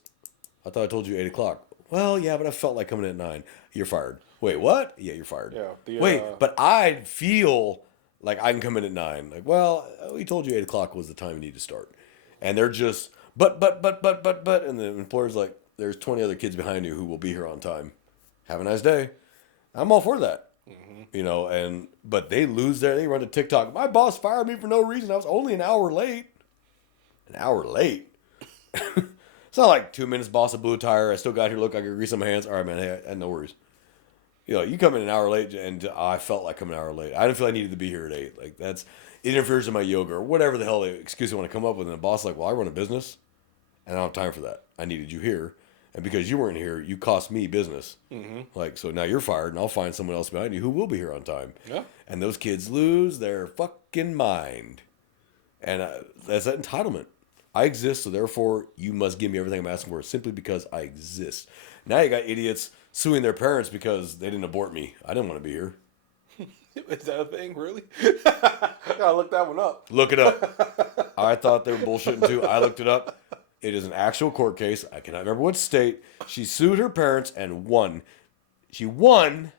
I thought I told you 8 o'clock. Well, yeah, but I felt like coming in at 9. You're fired. Wait, what? Yeah, you're fired. Yeah. Wait, but I feel like I can come in at 9. Like, well, we told you 8 o'clock was the time you need to start. And they're just, but. And the employer's like, there's 20 other kids behind you who will be here on time. Have a nice day. I'm all for that. Mm-hmm. You know, but they they run to TikTok. My boss fired me for no reason. I was only an hour late. An hour late? It's not like 2 minutes, boss, a blue tire. I still got here. Look, I can grease my hands. All right, man. Hey, no worries. You know, you come in an hour late, and I felt like coming an hour late. I didn't feel I needed to be here at 8. Like, it interferes with my yoga or whatever the hell excuse they want to come up with. And the boss is like, well, I run a business, and I don't have time for that. I needed you here. And because you weren't here, you cost me business. Mm-hmm. Like, so now you're fired, and I'll find someone else behind you who will be here on time. Yeah. And those kids lose their fucking mind. And that's that entitlement. I exist, so therefore you must give me everything I'm asking for simply because I exist. Now you got idiots suing their parents because they didn't abort me. I didn't want to be here. Is that a thing, really? Gotta look that one up. Look it up. I thought they were bullshitting too. I looked it up. It is an actual court case. I cannot remember what state. She sued her parents and won. She won,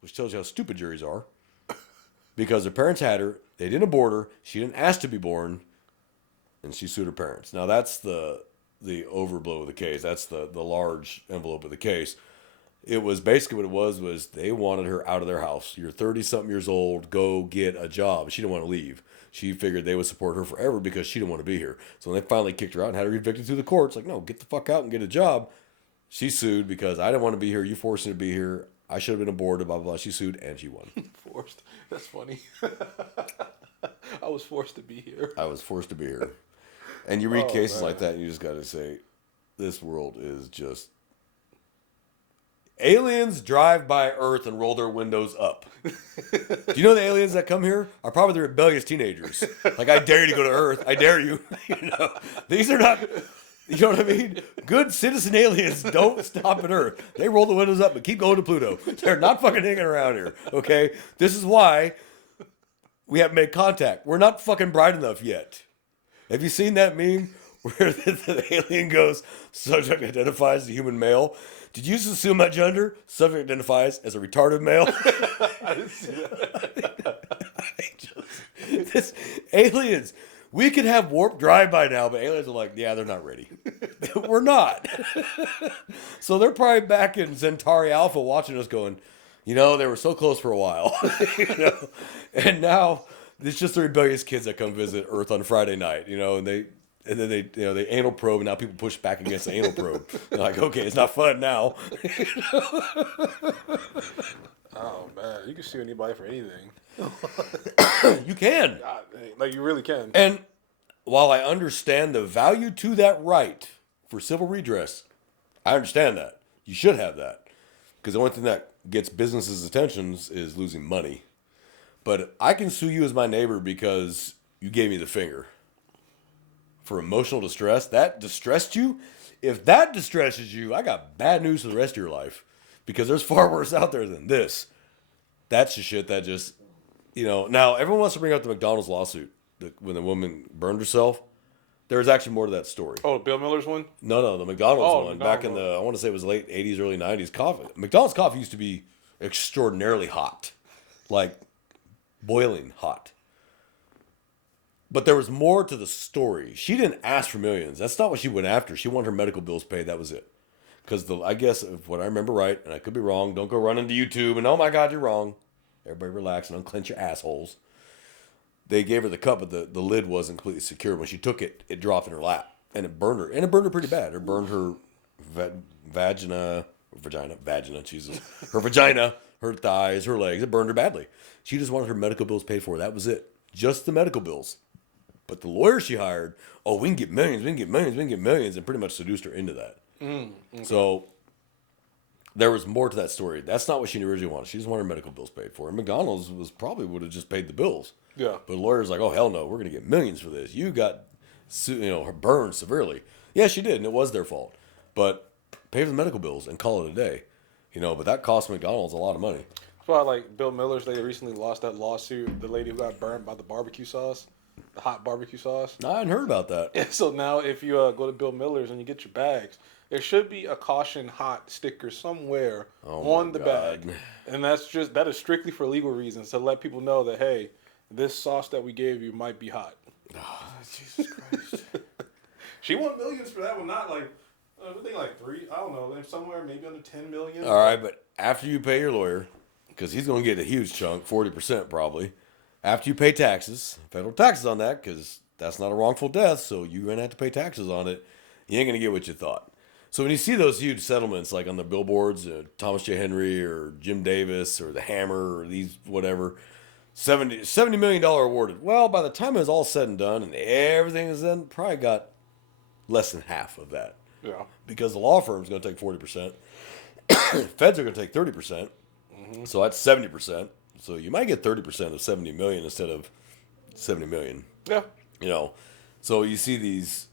which tells you how stupid juries are, because her parents had her. They didn't abort her. She didn't ask to be born. And she sued her parents. Now, that's the overblow of the case. That's the large envelope of the case. It was basically what it was they wanted her out of their house. You're 30-something years old. Go get a job. She didn't want to leave. She figured they would support her forever because she didn't want to be here. So when they finally kicked her out and had her evicted through the courts, like, no, get the fuck out and get a job. She sued because I didn't want to be here. You forced me to be here. I should have been aborted, blah, blah, blah. She sued and she won. Forced? That's funny. I was forced to be here. I was forced to be here. And you read cases like that, and you just got to say, this world is just... Aliens drive by Earth and roll their windows up. Do you know the aliens that come here are probably the rebellious teenagers? Like, I dare you to go to Earth. I dare you. You know, these are not... You know what I mean? Good citizen aliens don't stop at Earth. They roll the windows up and keep going to Pluto. They're not fucking hanging around here, okay? This is why we haven't made contact. We're not fucking bright enough yet. Have you seen that meme where the alien goes, subject identifies as a human male? Did you just assume my gender? Subject identifies as a retarded male? I didn't see that. This aliens, we could have warp drive by now, but aliens are like, yeah, they're not ready. We're not. So they're probably back in Centauri Alpha watching us going, you know, they were so close for a while. You know? And now it's just the rebellious kids that come visit Earth on Friday night, you know, and then they anal probe, and now people push back against the anal probe. They're like, okay, it's not fun now. Oh man, you can sue anybody for anything. You can. God, like, you really can. And while I understand the value to that right for civil redress, I understand that. You should have that. Because the only thing that gets businesses' attentions is losing money. But I can sue you as my neighbor because you gave me the finger. For emotional distress, that distressed you? If that distresses you, I got bad news for the rest of your life. Because there's far worse out there than this. That's the shit that just, you know. Now, everyone wants to bring up the McDonald's lawsuit when the woman burned herself. There's actually more to that story. Oh, Bill Miller's one? No, the McDonald's one. McDonald's Back in I want to say it was late 80s, early 90s. Coffee. McDonald's coffee used to be extraordinarily hot. Like, boiling hot. But there was more to the story. She didn't ask for millions. That's not what she went after. She wanted her medical bills paid. That was it. Because I guess, if what I remember right, and I could be wrong, don't go running to YouTube and, oh my God, you're wrong. Everybody relax and unclench your assholes. They gave her the cup, but the lid wasn't completely secure. When she took it, it dropped in her lap. And it burned her. And it burned her pretty bad. It burned her vagina, Jesus. Her vagina, her thighs, her legs. It burned her badly. She just wanted her medical bills paid for. That was it. Just the medical bills. But the lawyer she hired, oh, we can get millions, we can get millions, we can get millions, and pretty much seduced her into that. Okay. So there was more to that story. That's not what she originally wanted. She just wanted her medical bills paid for. And McDonald's would have just paid the bills. Yeah. But the lawyer's like, oh, hell no, we're going to get millions for this. You got, her burned severely. Yeah, she did, and it was their fault. But pay for the medical bills and call it a day. But that cost McDonald's a lot of money. That's why, like, Bill Miller's, they recently lost that lawsuit. The lady who got burned by the barbecue sauce, the hot barbecue sauce. No, I hadn't heard about that. Yeah, so now if you go to Bill Miller's and you get your bags, there should be a caution hot sticker somewhere on the bag. And that is strictly for legal reasons, to let people know that, hey, this sauce that we gave you might be hot. Oh, Jesus Christ. She won millions for that one, not like, I think like 3, I don't know, somewhere maybe under 10 million. All right, but after you pay your lawyer, because he's going to get a huge chunk, 40% probably, after you pay taxes, federal taxes on that, because that's not a wrongful death, so you're going to have to pay taxes on it, you ain't going to get what you thought. So when you see those huge settlements, like on the billboards, Thomas J. Henry or Jim Davis or the Hammer or these whatever, $70 million awarded. Well, by the time it was all said and done and everything is done, probably got less than half of that. Yeah. Because the law firm's going to take 40%. Feds are going to take 30%. Mm-hmm. So that's 70%. So you might get 30% of 70 million instead of 70 million. Yeah. So you see these,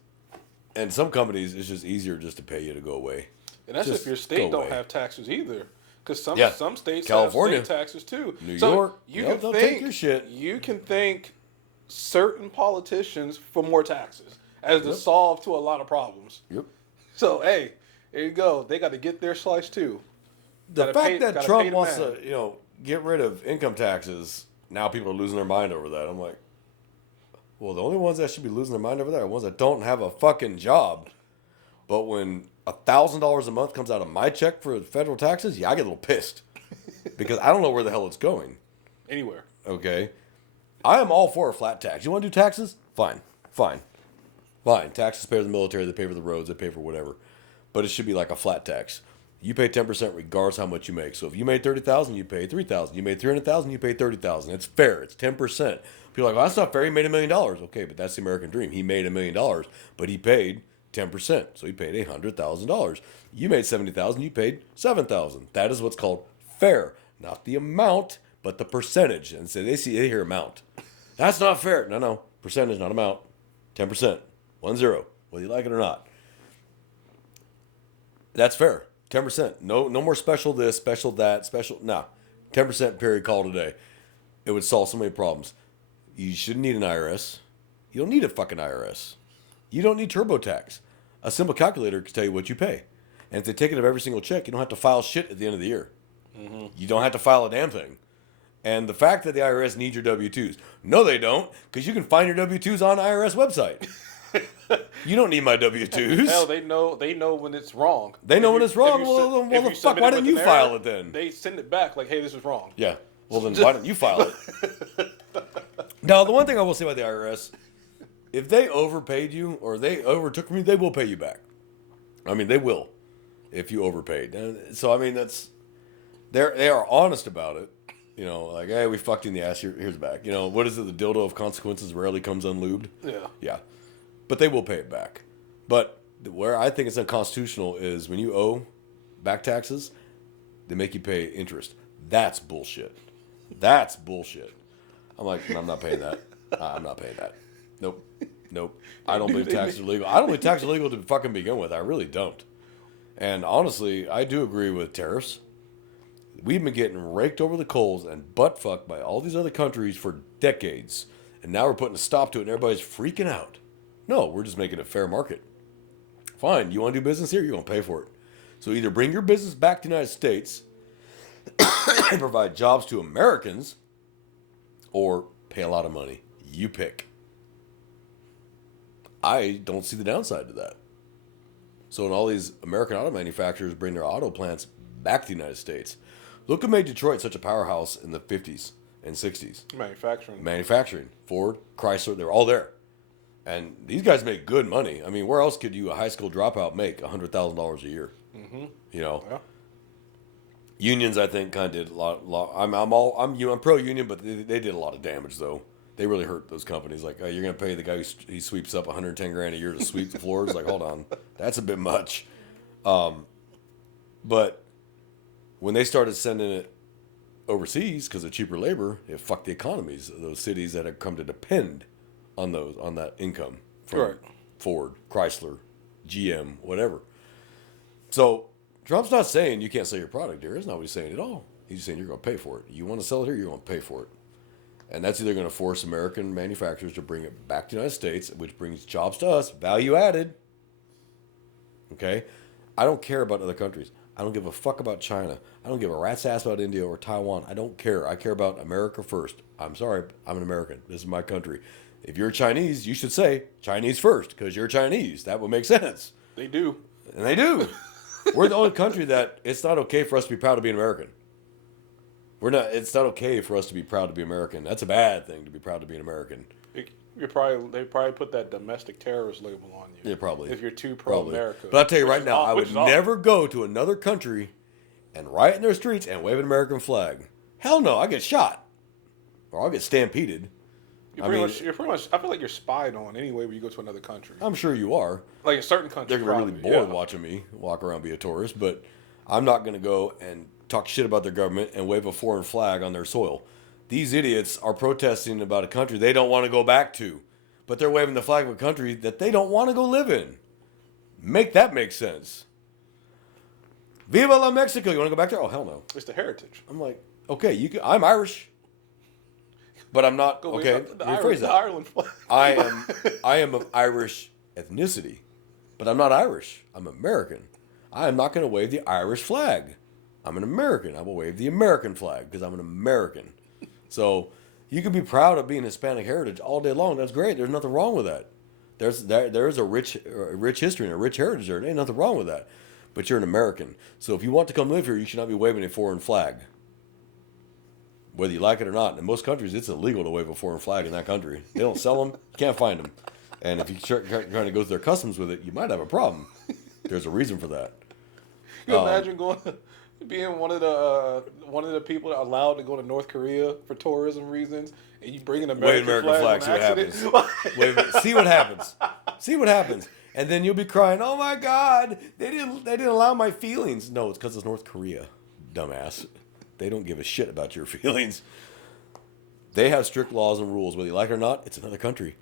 and some companies, it's just easier just to pay you to go away. And that's just if your state don't have taxes either. Because some states California, have state taxes too. New York, they'll take your shit. You can thank certain politicians for more taxes as the solve to a lot of problems. Yep. So, hey, there you go. They got to get their slice too. The fact that Trump wants to, get rid of income taxes, now people are losing their mind over that. I'm like, well, the only ones that should be losing their mind over that are ones that don't have a fucking job. But when $1,000 a month comes out of my check for federal taxes, I get a little pissed because I don't know where the hell it's going. Anywhere. Okay. I am all for a flat tax. You want to do taxes? Fine. Taxes pay for the military, they pay for the roads, they pay for whatever. But it should be like a flat tax. You pay 10% regardless how much you make. So if you made $30,000, you pay $3,000. You made $300,000, you pay $30,000. It's fair. It's 10%. People are like, well, that's not fair. He made $1 million. Okay, but that's the American dream. He made $1 million, but he paid 10%. So he paid $100,000. You made $70,000, you paid $7,000. That is what's called fair. Not the amount, but the percentage. And so they hear amount. That's not fair. No. Percentage, not amount. 10%. 10. Whether you like it or not. That's fair. 10%. No more special this, special that, special. Nah. 10% period call today. It would solve so many problems. You shouldn't need an IRS. You don't need a fucking IRS. You don't need TurboTax. A simple calculator can tell you what you pay. And if they take it of every single check, you don't have to file shit at the end of the year. Mm-hmm. You don't have to file a damn thing. And the fact that the IRS needs your W-2s. No, they don't, because you can find your W-2s on the IRS website. You don't need my W-2s. Hell, they know when it's wrong. They know when it's wrong. Well, the fuck, why didn't you file it then? They send it back like, hey, this is wrong. Yeah. Well, then why didn't you file it? Now, the one thing I will say about the IRS, if they overpaid you or they overtook from you, they will pay you back. I mean, they will if you overpaid. So, I mean, they are honest about it. Like, hey, we fucked you in the ass. Here's back. What is it? The dildo of consequences rarely comes unlubed. Yeah. Yeah. But they will pay it back. But where I think it's unconstitutional is when you owe back taxes, they make you pay interest. That's bullshit. That's bullshit. I'm like, I'm not paying that. I'm not paying that. Nope. I don't believe taxes are legal. I don't believe taxes are legal to fucking begin with. I really don't. And honestly, I do agree with tariffs. We've been getting raked over the coals and butt fucked by all these other countries for decades. And now we're putting a stop to it and everybody's freaking out. No, we're just making a fair market. Fine, you want to do business here? You're going to pay for it. So either bring your business back to the United States and provide jobs to Americans or pay a lot of money. You pick. I don't see the downside to that. So when all these American auto manufacturers bring their auto plants back to the United States, look what made Detroit such a powerhouse in the 50s and 60s. Manufacturing. Ford, Chrysler, they were all there. And these guys make good money. I mean, where else could you, a high school dropout, make $100,000 a year? Mm-hmm. You know, Yeah. Unions, I think, kind of did a lot. I'm pro union, but they did a lot of damage though. They really hurt those companies. Like, oh, you're gonna pay the guy he sweeps up 110 grand a year to sweep the floors. Like, hold on, that's a bit much. But when they started sending it overseas because of cheaper labor, it fucked the economies of those cities that have come to depend on that income from Right. Ford, Chrysler, GM, whatever. So Trump's not saying you can't sell your product here. That's not what he's saying at all. He's just saying you're going to pay for it. You want to sell it here, you're going to pay for it. And that's either going to force American manufacturers to bring it back to the United States, which brings jobs to us, value added. Okay? I don't care about other countries. I don't give a fuck about China. I don't give a rat's ass about India or Taiwan. I don't care. I care about America first. I'm sorry, I'm an American. This is my country. If you're Chinese, you should say Chinese first because you're Chinese. That would make sense. They do. And they do. We're the only country that it's not okay for us to be proud to be an American. It's not okay for us to be proud to be American. That's a bad thing to be proud to be an American. They probably put that domestic terrorist label on you. Yeah, probably. If you're too pro-America. But I'll tell you right now, I would awful. never go to another country and riot in their streets and wave an American flag. Hell no, I get shot. Or I'll get stampeded. You're pretty much. I feel like you're spied on anyway when you go to another country. I'm sure you are. Like in certain countries, They're going to be really bored watching me walk around be a tourist, but I'm not going to go and talk shit about their government and wave a foreign flag on their soil. These idiots are protesting about a country they don't want to go back to, but they're waving the flag of a country that they don't want to go live in. Make that make sense. Viva la Mexico! You want to go back there? Oh, hell no. It's the heritage. I'm like, okay, I'm Irish, but I'm not. Go Okay, rephrase that. Ireland flag. I am of Irish ethnicity, but I'm not Irish. I'm American. I am not going to wave the Irish flag. I'm an American. I will wave the American flag because I'm an American. So you can be proud of being Hispanic heritage all day long. That's great. There's nothing wrong with that. There's a rich history and a rich heritage there. There ain't nothing wrong with that. But you're an American. So if you want to come live here, you should not be waving a foreign flag. Whether you like it or not. In most countries, it's illegal to wave a foreign flag in that country. They don't sell them. You can't find them. And if you start trying to go through their customs with it, you might have a problem. There's a reason for that. You imagine being one of the people that are allowed to go to North Korea for tourism reasons, and you bring an American flag see what happens. See what happens. See what happens. And then you'll be crying, "Oh my God, they didn't allow my feelings." No, it's because it's North Korea, dumbass. They don't give a shit about your feelings. They have strict laws and rules, whether you like it or not. It's another country.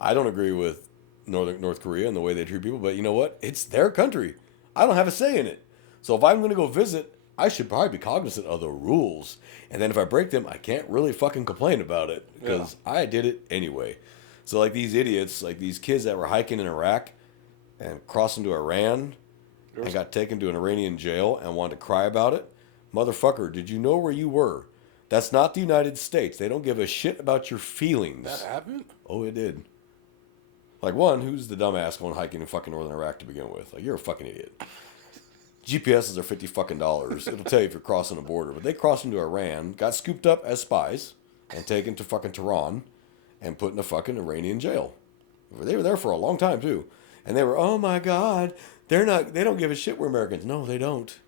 I don't agree with North Korea and the way they treat people, but you know what? It's their country. I don't have a say in it. So if I'm going to go visit, I should probably be cognizant of the rules. And then if I break them, I can't really fucking complain about it because I did it anyway. So like these idiots, like these kids that were hiking in Iraq and crossed into Iran and got taken to an Iranian jail and wanted to cry about it. Motherfucker, did you know where you were? That's not the United States. They don't give a shit about your feelings. That happened? Oh, it did. Like, one, who's the dumbass going hiking in fucking northern Iraq to begin with? Like, you're a fucking idiot. GPSs are $50 fucking. It'll tell you if you're crossing a border. But they crossed into Iran, got scooped up as spies, and taken to fucking Tehran, and put in a fucking Iranian jail. They were there for a long time, too. And they were, oh my God, they don't give a shit we're Americans. No, they don't.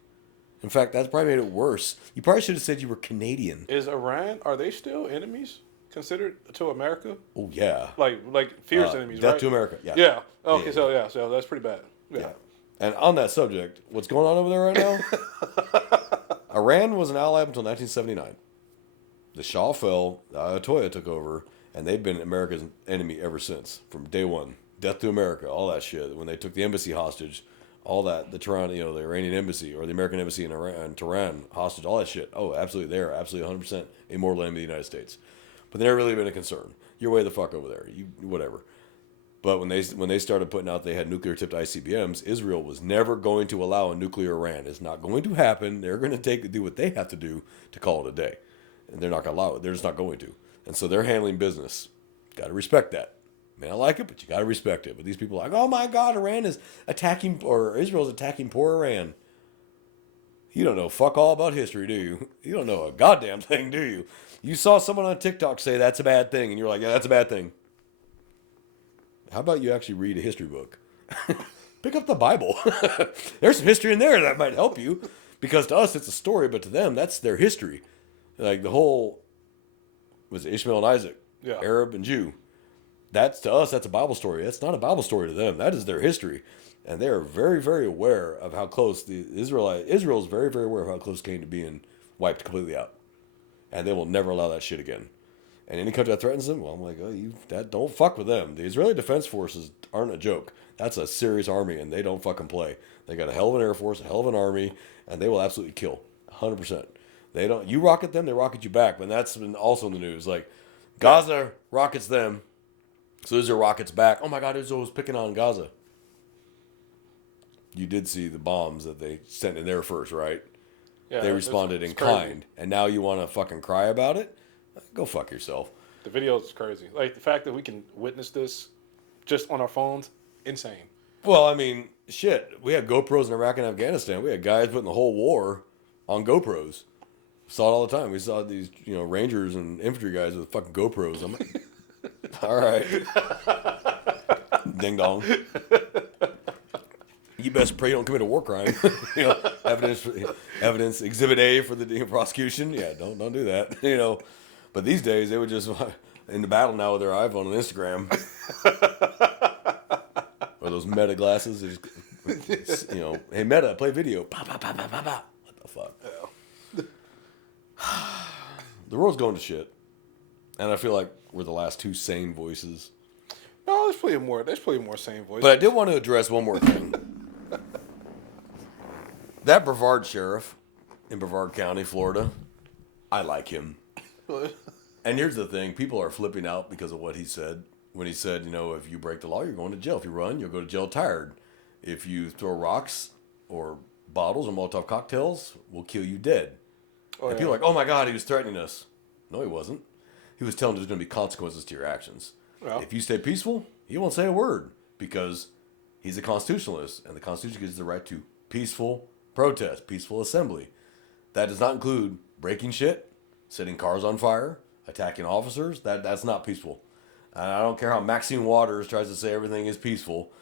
In fact, that's probably made it worse. You probably should have said you were Canadian. Is Iran, are they still enemies considered to America? Oh, yeah. Like fierce enemies, death right? to America, yeah. Yeah. Okay, Yeah. so that's pretty bad. Yeah. And on that subject, what's going on over there right now? Iran was an ally up until 1979. The Shah fell, the Ayatollah took over, and they've been America's enemy ever since, from day one. Death to America, all that shit. When they took the embassy hostage, all that, the Tehran, the Iranian embassy or the American embassy in Tehran hostage, all that shit. Oh, absolutely, they are absolutely 100% a mortal enemy of the United States. But they've never really been a concern. You're way the fuck over there. You whatever. But when they started putting out they had nuclear tipped ICBMs, Israel was never going to allow a nuclear Iran. It's not going to happen. They're going to do what they have to do to call it a day, and they're not going to allow it. They're just not going to. And so they're handling business. Got to respect that. May not like it, but you got to respect it. But these people are like, oh my God, Iran is attacking, or Israel's attacking poor Iran. You don't know fuck all about history, do you? You don't know a goddamn thing, do you? You saw someone on TikTok say that's a bad thing, and you're like, yeah, that's a bad thing. how about you actually read a history book? Pick up the Bible. There's some history in there that might help you. Because to us, it's a story, but to them, that's their history. Like the whole, was it Ishmael and Isaac? Yeah. Arab and Jew. That's to us, that's a Bible story. That's not a Bible story to them. That is their history. And they are very, very aware of how close Israel is very, very aware of how close it came to being wiped completely out. And they will never allow that shit again. And any country that threatens them, well, I'm like, oh, don't fuck with them. The Israeli Defense Forces aren't a joke. That's a serious army, and they don't fucking play. They got a hell of an Air Force, a hell of an army, and they will absolutely kill. 100%. They don't. You rocket them, they rocket you back. But that's been also in the news. Like, Gaza rockets them, so Israel rockets back. Oh my God, Israel was picking on Gaza. You did see the bombs that they sent in there first, right? Yeah, they responded in kind, and now you want to fucking cry about it? Go fuck yourself. The video is crazy. Like, the fact that we can witness this just on our phones, insane. Well, I mean, shit. We had GoPros in Iraq and Afghanistan. We had guys putting the whole war on GoPros. Saw it all the time. We saw these, Rangers and infantry guys with fucking GoPros. I'm like, all right. Ding dong. You best pray you don't commit a war crime. Evidence, Exhibit A for the prosecution. Yeah, don't do that. But these days they would just in the battle now with their iPhone and Instagram, or those Meta glasses. Just, hey Meta, play video. Bah, bah, bah, bah, bah, bah. What the fuck? Yeah. The world's going to shit, and I feel like we're the last two sane voices. No, there's plenty more. There's plenty more sane voices. But I did want to address one more thing. That Brevard sheriff in Brevard County, Florida, I like him. And here's the thing. People are flipping out because of what he said. When he said, if you break the law, you're going to jail. If you run, you'll go to jail tired. If you throw rocks or bottles or Molotov cocktails, we'll kill you dead. And people are like, oh my God, he was threatening us. No, he wasn't. He was telling there's going to be consequences to your actions. Well, if you stay peaceful, he won't say a word because he's a constitutionalist. And the Constitution gives the right to peaceful protest, peaceful assembly. That does not include breaking shit, setting cars on fire, attacking officers. That's not peaceful. I don't care how Maxine Waters tries to say everything is peaceful.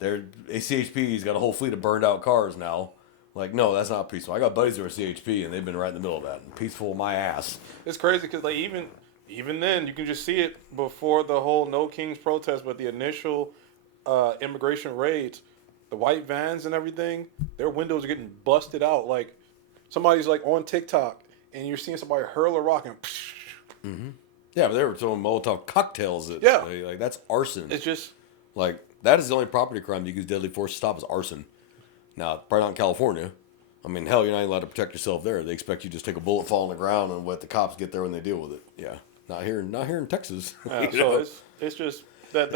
CHP's got a whole fleet of burned out cars now. Like, no, that's not peaceful. I got buddies who are CHP, and they've been right in the middle of that. Peaceful, my ass. It's crazy because, like, even then, you can just see it before the whole No Kings protest, but the initial immigration raids, the white vans and everything, their windows are getting busted out. Like, somebody's, like, on TikTok, and you're seeing somebody hurl a rock and... Mm-hmm. Yeah, but they were throwing Molotov cocktails at... Yeah. Like, that's arson. It's just... Like, that is the only property crime you use deadly force to stop is arson. Now, probably not in California. I mean, hell, you're not allowed to protect yourself there. They expect you to just take a bullet, fall on the ground, and let the cops get there when they deal with it. Yeah, not here in Texas. Yeah, it's just that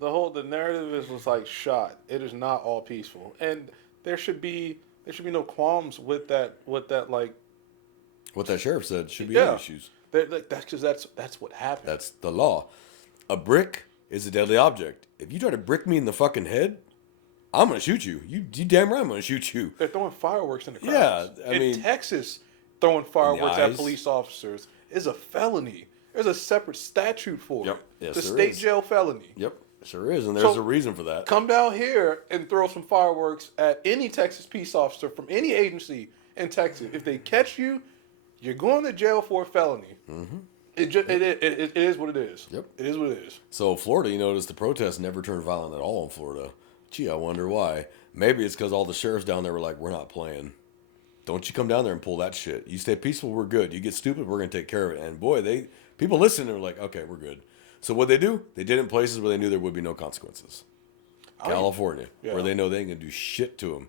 whole the narrative was like shot. It is not all peaceful, and there should be no qualms with that like. What that sheriff said should be no issues. That's because that's what happened. That's the law. A brick is a deadly object. If you try to brick me in the fucking head, I'm going to shoot you. You damn right I'm going to shoot you. They're throwing fireworks in the crowd. Yeah, I mean... In Texas, throwing fireworks at police officers is a felony. There's a separate statute for it. Yes, it's a state jail felony. Yep, sure is, and there's a reason for that. Come down here and throw some fireworks at any Texas peace officer from any agency in Texas. If they catch you, you're going to jail for a felony. Mm-hmm. It is what it is. Yep. It is what it is. So Florida, you notice the protests never turned violent at all in Florida. Gee, I wonder why. Maybe it's because all the sheriffs down there were like, we're not playing. Don't you come down there and pull that shit. You stay peaceful, we're good. You get stupid, we're going to take care of it. And boy, people listen and were like, okay, we're good. So what they do, they did it in places where they knew there would be no consequences. California, where they know they ain't going to do shit to them.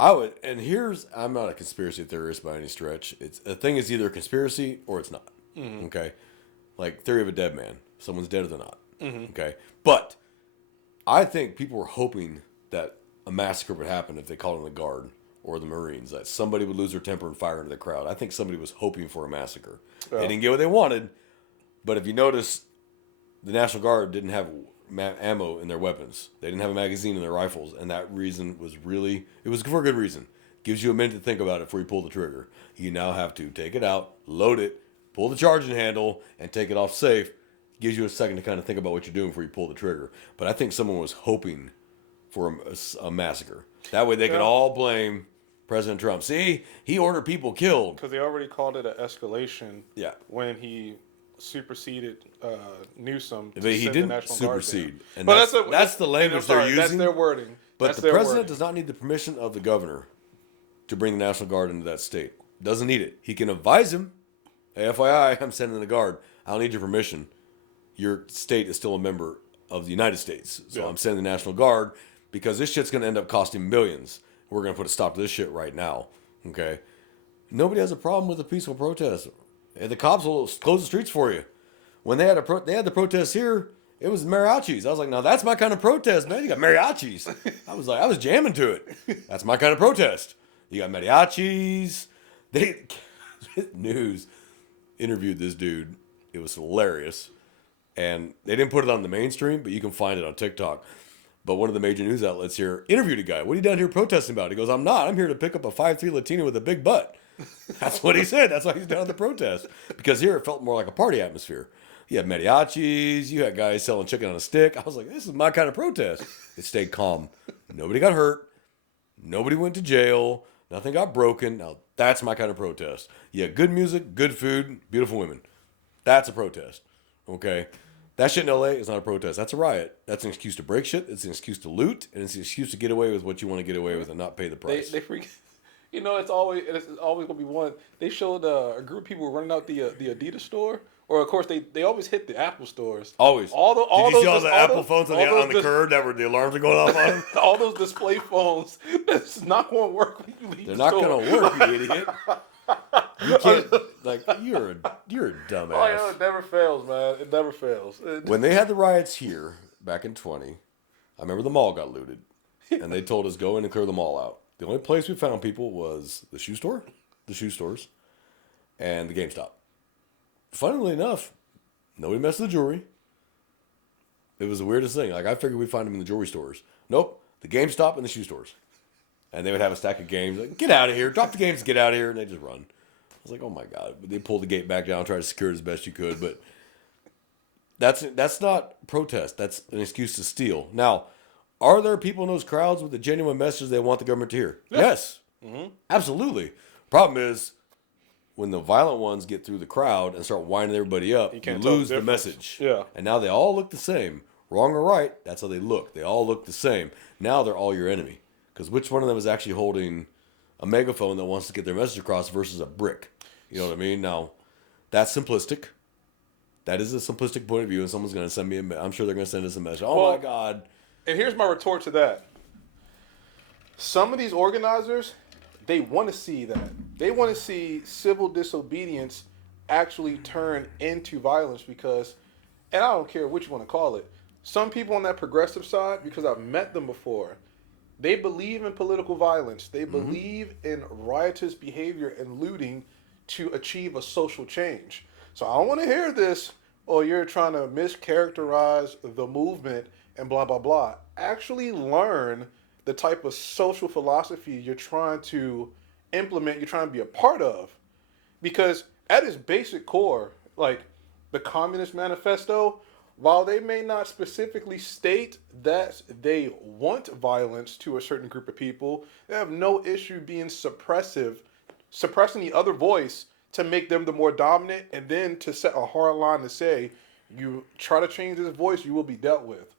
I'm not a conspiracy theorist by any stretch. A thing is either a conspiracy or it's not. Mm-hmm. Okay? Like Theory of a Dead Man. Someone's dead or they're not. Mm-hmm. Okay? But I think people were hoping that a massacre would happen if they called in the Guard or the Marines, that somebody would lose their temper and fire into the crowd. I think somebody was hoping for a massacre. Yeah. They didn't get what they wanted, but if you notice, the National Guard didn't have ammo in their weapons. They didn't have a magazine in their rifles, and that reason was it was for a good reason. Gives you a minute to think about it before you pull the trigger. You now have to take it out, load it, pull the charging handle, and take it off safe. gives you a second to kind of think about what you're doing before you pull the trigger. But I think someone was hoping for a massacre. That way they could all blame President Trump. See, he ordered people killed. Because they already called it an escalation. Yeah. When he superseded Newsom. But he send the didn't National Guard supersede. down. And But that's the language they're using. That's their wording. But That's the their president wording. does not need the permission of the governor to bring the National Guard into that state. Doesn't need it. He can advise him, hey, FYI, I'm sending the Guard. I don't need your permission. Your state is still a member of the United States. So I'm sending the National Guard because this shit's going to end up costing millions. We're going to put a stop to this shit right now. Okay? Nobody has a problem with a peaceful protest. And the cops will close the streets for you. When they had the protests here, it was mariachis. I was like, now that's my kind of protest, man. You got mariachis. I was jamming to it. That's my kind of protest. You got mariachis. News interviewed this dude. It was hilarious. And they didn't put it on the mainstream, but you can find it on TikTok. But one of the major news outlets here interviewed a guy. What are you down here protesting about? He goes, I'm not. I'm here to pick up a 5'3" Latina with a big butt. That's what he said. That's why he's down at the protest. Because here it felt more like a party atmosphere. You had mariachis. You had guys selling chicken on a stick. I was like, this is my kind of protest. It stayed calm. Nobody got hurt. Nobody went to jail. Nothing got broken. Now, that's my kind of protest. You had good music, good food, beautiful women. That's a protest. Okay? That shit in LA is not a protest. That's a riot. That's an excuse to break shit. It's an excuse to loot. And it's an excuse to get away with what you want to get away with and not pay the price. They freak. You know, it's always gonna be one. They showed a group of people running out the Adidas store, or of course they always hit the Apple stores. Always. All Did you see all the Apple those, phones on the curb that were the alarms are going off on them? all those display phones. That's not going to work when you leave They're the not store. going to work, you idiot. You can't. Like you're a dumbass. Oh yeah, it never fails, man. It never fails. When they had the riots here back in 20, I remember the mall got looted, and they told us go in and clear the mall out. The only place we found people was the shoe stores, and the GameStop. Funnily enough, nobody messed with the jewelry. It was the weirdest thing. Like I figured we'd find them in the jewelry stores. Nope, the GameStop and the shoe stores. And they would have a stack of games. Like, get out of here! Drop the games, get out of here, and they just run. I was like, oh my god! But they pulled the gate back down, tried to secure it as best you could, but that's not protest. That's an excuse to steal. Now. Are there people in those crowds with a genuine message they want the government to hear? Yeah. Yes. Mm-hmm. Absolutely. Problem is, when the violent ones get through the crowd and start winding everybody up, you lose the message. Yeah. And now they all look the same. Wrong or right, that's how they look. They all look the same. Now they're all your enemy. Because which one of them is actually holding a megaphone that wants to get their message across versus a brick? You know what I mean? Now, that's simplistic. That is a simplistic point of view, and someone's going to send me I'm sure they're going to send us a message. Oh, my God. And here's my retort to that. Some of these organizers, they want to see that. They want to see civil disobedience actually turn into violence because, and I don't care what you want to call it, some people on that progressive side, because I've met them before, they believe in political violence. They believe in riotous behavior and looting to achieve a social change. So I don't want to hear this, oh, you're trying to mischaracterize the movement and blah, blah, blah. Actually learn the type of social philosophy you're trying to implement, you're trying to be a part of. Because at its basic core, like the Communist Manifesto, while they may not specifically state that they want violence to a certain group of people, they have no issue being suppressing the other voice to make them the more dominant, and then to set a hard line to say, you try to change this voice, you will be dealt with.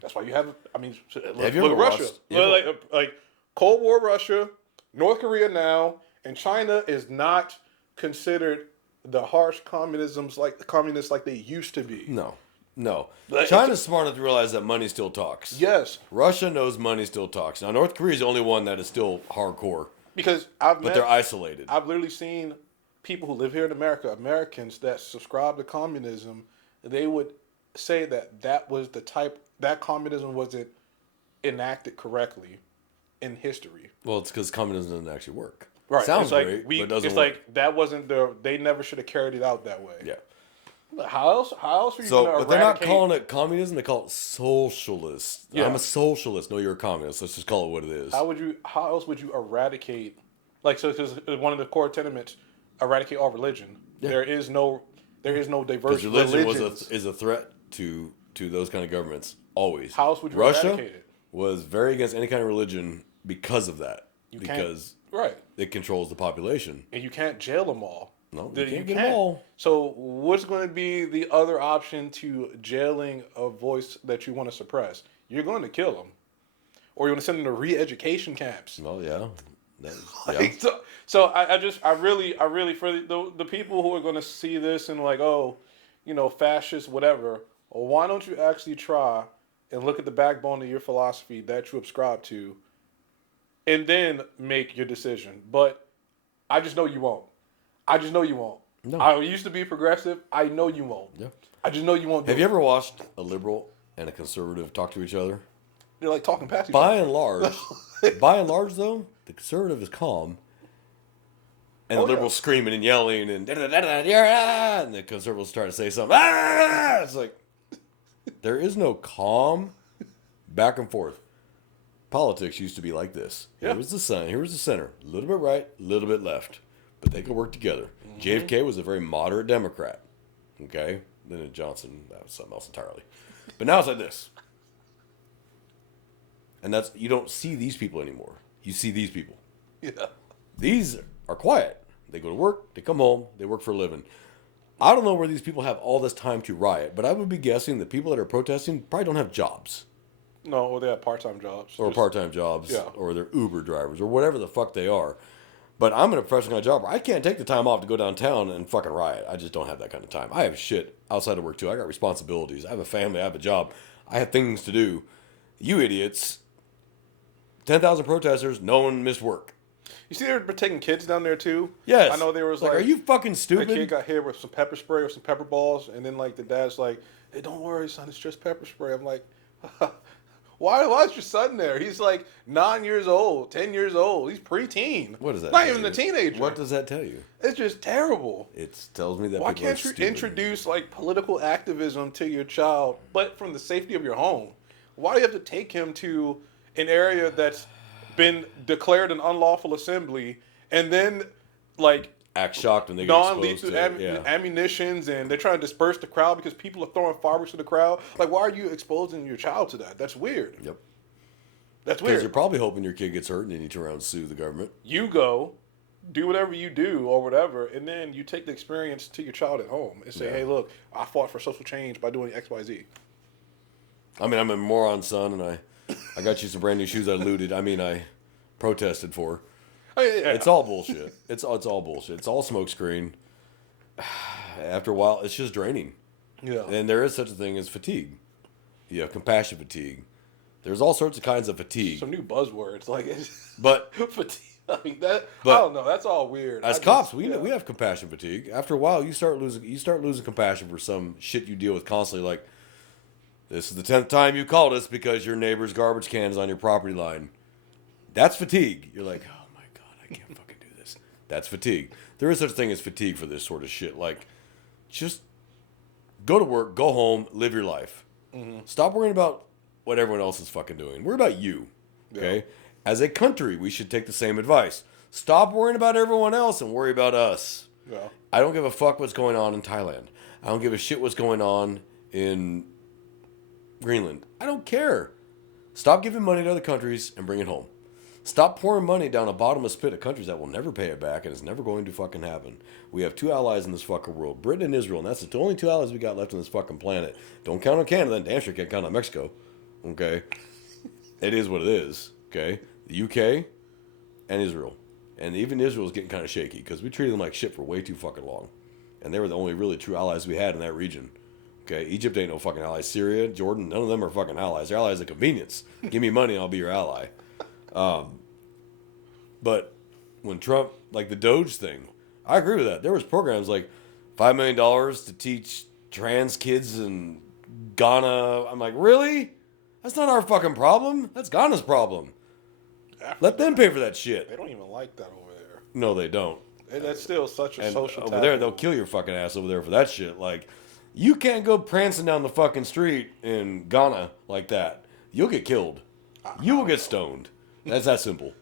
That's why you have. I mean, look at Russia. Like Cold War Russia, North Korea now, and China is not considered the harsh communists like they used to be. No. China's smart enough to realize that money still talks. Yes. Russia knows money still talks. Now North Korea is the only one that is still hardcore. Because they're isolated. I've literally seen people who live here in America, Americans that subscribe to communism. They would say that communism wasn't enacted correctly in history. Well, it's because communism doesn't actually work. Right. Sounds it's like great, but doesn't it's work. like that wasn't they never should have carried it out that way. Yeah. How else are you going to eradicate? But they're not calling it communism, they call it socialist. Yeah. I'm a socialist. No, you're a communist. Let's just call it what it is. How else would you eradicate, like, so because one of the core tenements, eradicate all religion. Yeah. there is no diverse Because religion religions. is a threat to those kind of governments always. How else would you Russia eradicate it? was very against any kind of religion because of that. You because can't, right, it controls the population. and you can't jail them all. No, you can't get them all. So what's going to be the other option to jailing a voice that you want to suppress? You're going to kill them, or you want to send them to re-education camps. Well, yeah. Yeah. Like, so I really for the people who are going to see this and like, oh, fascist, whatever. Well, why don't you actually try and look at the backbone of your philosophy that you subscribe to, and then make your decision? But I just know you won't. I just know you won't. No. I used to be progressive. I know you won't. Yeah. I just know you won't. Have you ever watched a liberal and a conservative talk to each other? They're like talking past each By other. and large, though, the conservative is calm, and the liberal's screaming and yelling and and the conservatives trying to say something. It's like there is no calm back and forth. Politics used to be like this. Here Yeah. was the sun. Here was the center. A little bit right, a little bit left, but they could work together. JFK was a very moderate Democrat. Okay, Lyndon Johnson, that was something else entirely. But now it's like this. And that's, you don't see these people anymore. You see these people. Yeah. These are quiet. They go to work, they come home, they work for a living. I don't know where these people have all this time to riot, but I would be guessing the people that are protesting probably don't have jobs. No, or they have part-time jobs. Or part-time jobs, Yeah. or they're Uber drivers, or whatever the fuck they are. But I'm in a professional job where I can't take the time off to go downtown and fucking riot. I just don't have that kind of time. I have shit outside of work too. I got responsibilities. I have a family. I have a job. I have things to do. You idiots, 10,000 protesters, no one missed work. You see, they're taking kids down there too. Yes. I know there was like, are you fucking a stupid? kid got hit with some pepper spray or some pepper balls, and then like the dad's like, "Hey, don't worry, son, it's just pepper spray." I'm like, why is your son there? He's like 9 years old, 10 years old. He's preteen. What is that? Not tell even you? a teenager. What does that tell you? It's just terrible. It tells me that Why people are can't you stupid. introduce like political activism to your child, but from the safety of your home? Why do you have to take him to an area that's been declared an unlawful assembly, and then like act shocked when they get non-lethal exposed to ammunitions, and they're trying to disperse the crowd because people are throwing fireworks to the crowd? Like, why are you exposing your child to that? That's weird. Yep. That's Because weird. you're probably hoping your kid gets hurt and then you turn around and sue the government. You go, do whatever you do or whatever, and then you take the experience to your child at home and say, Yeah. "Hey, look, I fought for social change by doing X, Y, Z." I mean, I'm a moron, son, and I got you some brand new shoes I looted. I protested for. Oh, yeah. It's all bullshit. It's all bullshit. It's all smokescreen. After a while, it's just draining. Yeah. And there is such a thing as fatigue. You have compassion fatigue. There's all sorts of kinds of fatigue. Some new buzzwords like But fatigue. I mean, that But I don't know. That's all weird. as I cops, just- we yeah. we have compassion fatigue. After a while, you start losing compassion for some shit you deal with constantly. Like, this is the 10th time you called us because your neighbor's garbage can is on your property line. That's fatigue. You're like, oh my god, I can't fucking do this. That's fatigue. There is such a thing as fatigue for this sort of shit. Like, just go to work, go home, live your life. Stop worrying about what everyone else is fucking doing. Worry about you. Okay? Yeah. As a country, we should take the same advice. Stop worrying about everyone else and worry about us. Yeah. I don't give a fuck what's going on in Thailand. I don't give a shit what's going on in Greenland. I don't care. Stop giving money to other countries and bring it home. Stop pouring money down a bottomless pit of countries that will never pay it back, and it's never going to fucking happen. We have two allies in this fucking world, Britain and Israel, and that's the only two allies we got left on this fucking planet. Don't count on Canada, and damn sure can't count on Mexico. Okay? It is what it is. Okay? The UK and Israel. And even Israel's getting kind of shaky because we treated them like shit for way too fucking long. And they were the only really true allies we had in that region. Okay? Egypt ain't no fucking ally. Syria, Jordan, none of them are fucking allies. They're allies of convenience. Give me money and I'll be your ally. But when Trump, like the Doge thing, I agree with that. There was programs like $5 million to teach trans kids in Ghana. I'm like, really? That's not our fucking problem. That's Ghana's problem. Let them pay for that They shit. don't even like that over there. No, they don't. And that's still such a And social over taboo. there, they'll kill your fucking ass over there for that shit. Like, you can't go prancing down the fucking street in Ghana like that. You'll get killed. You will get stoned. That's that simple.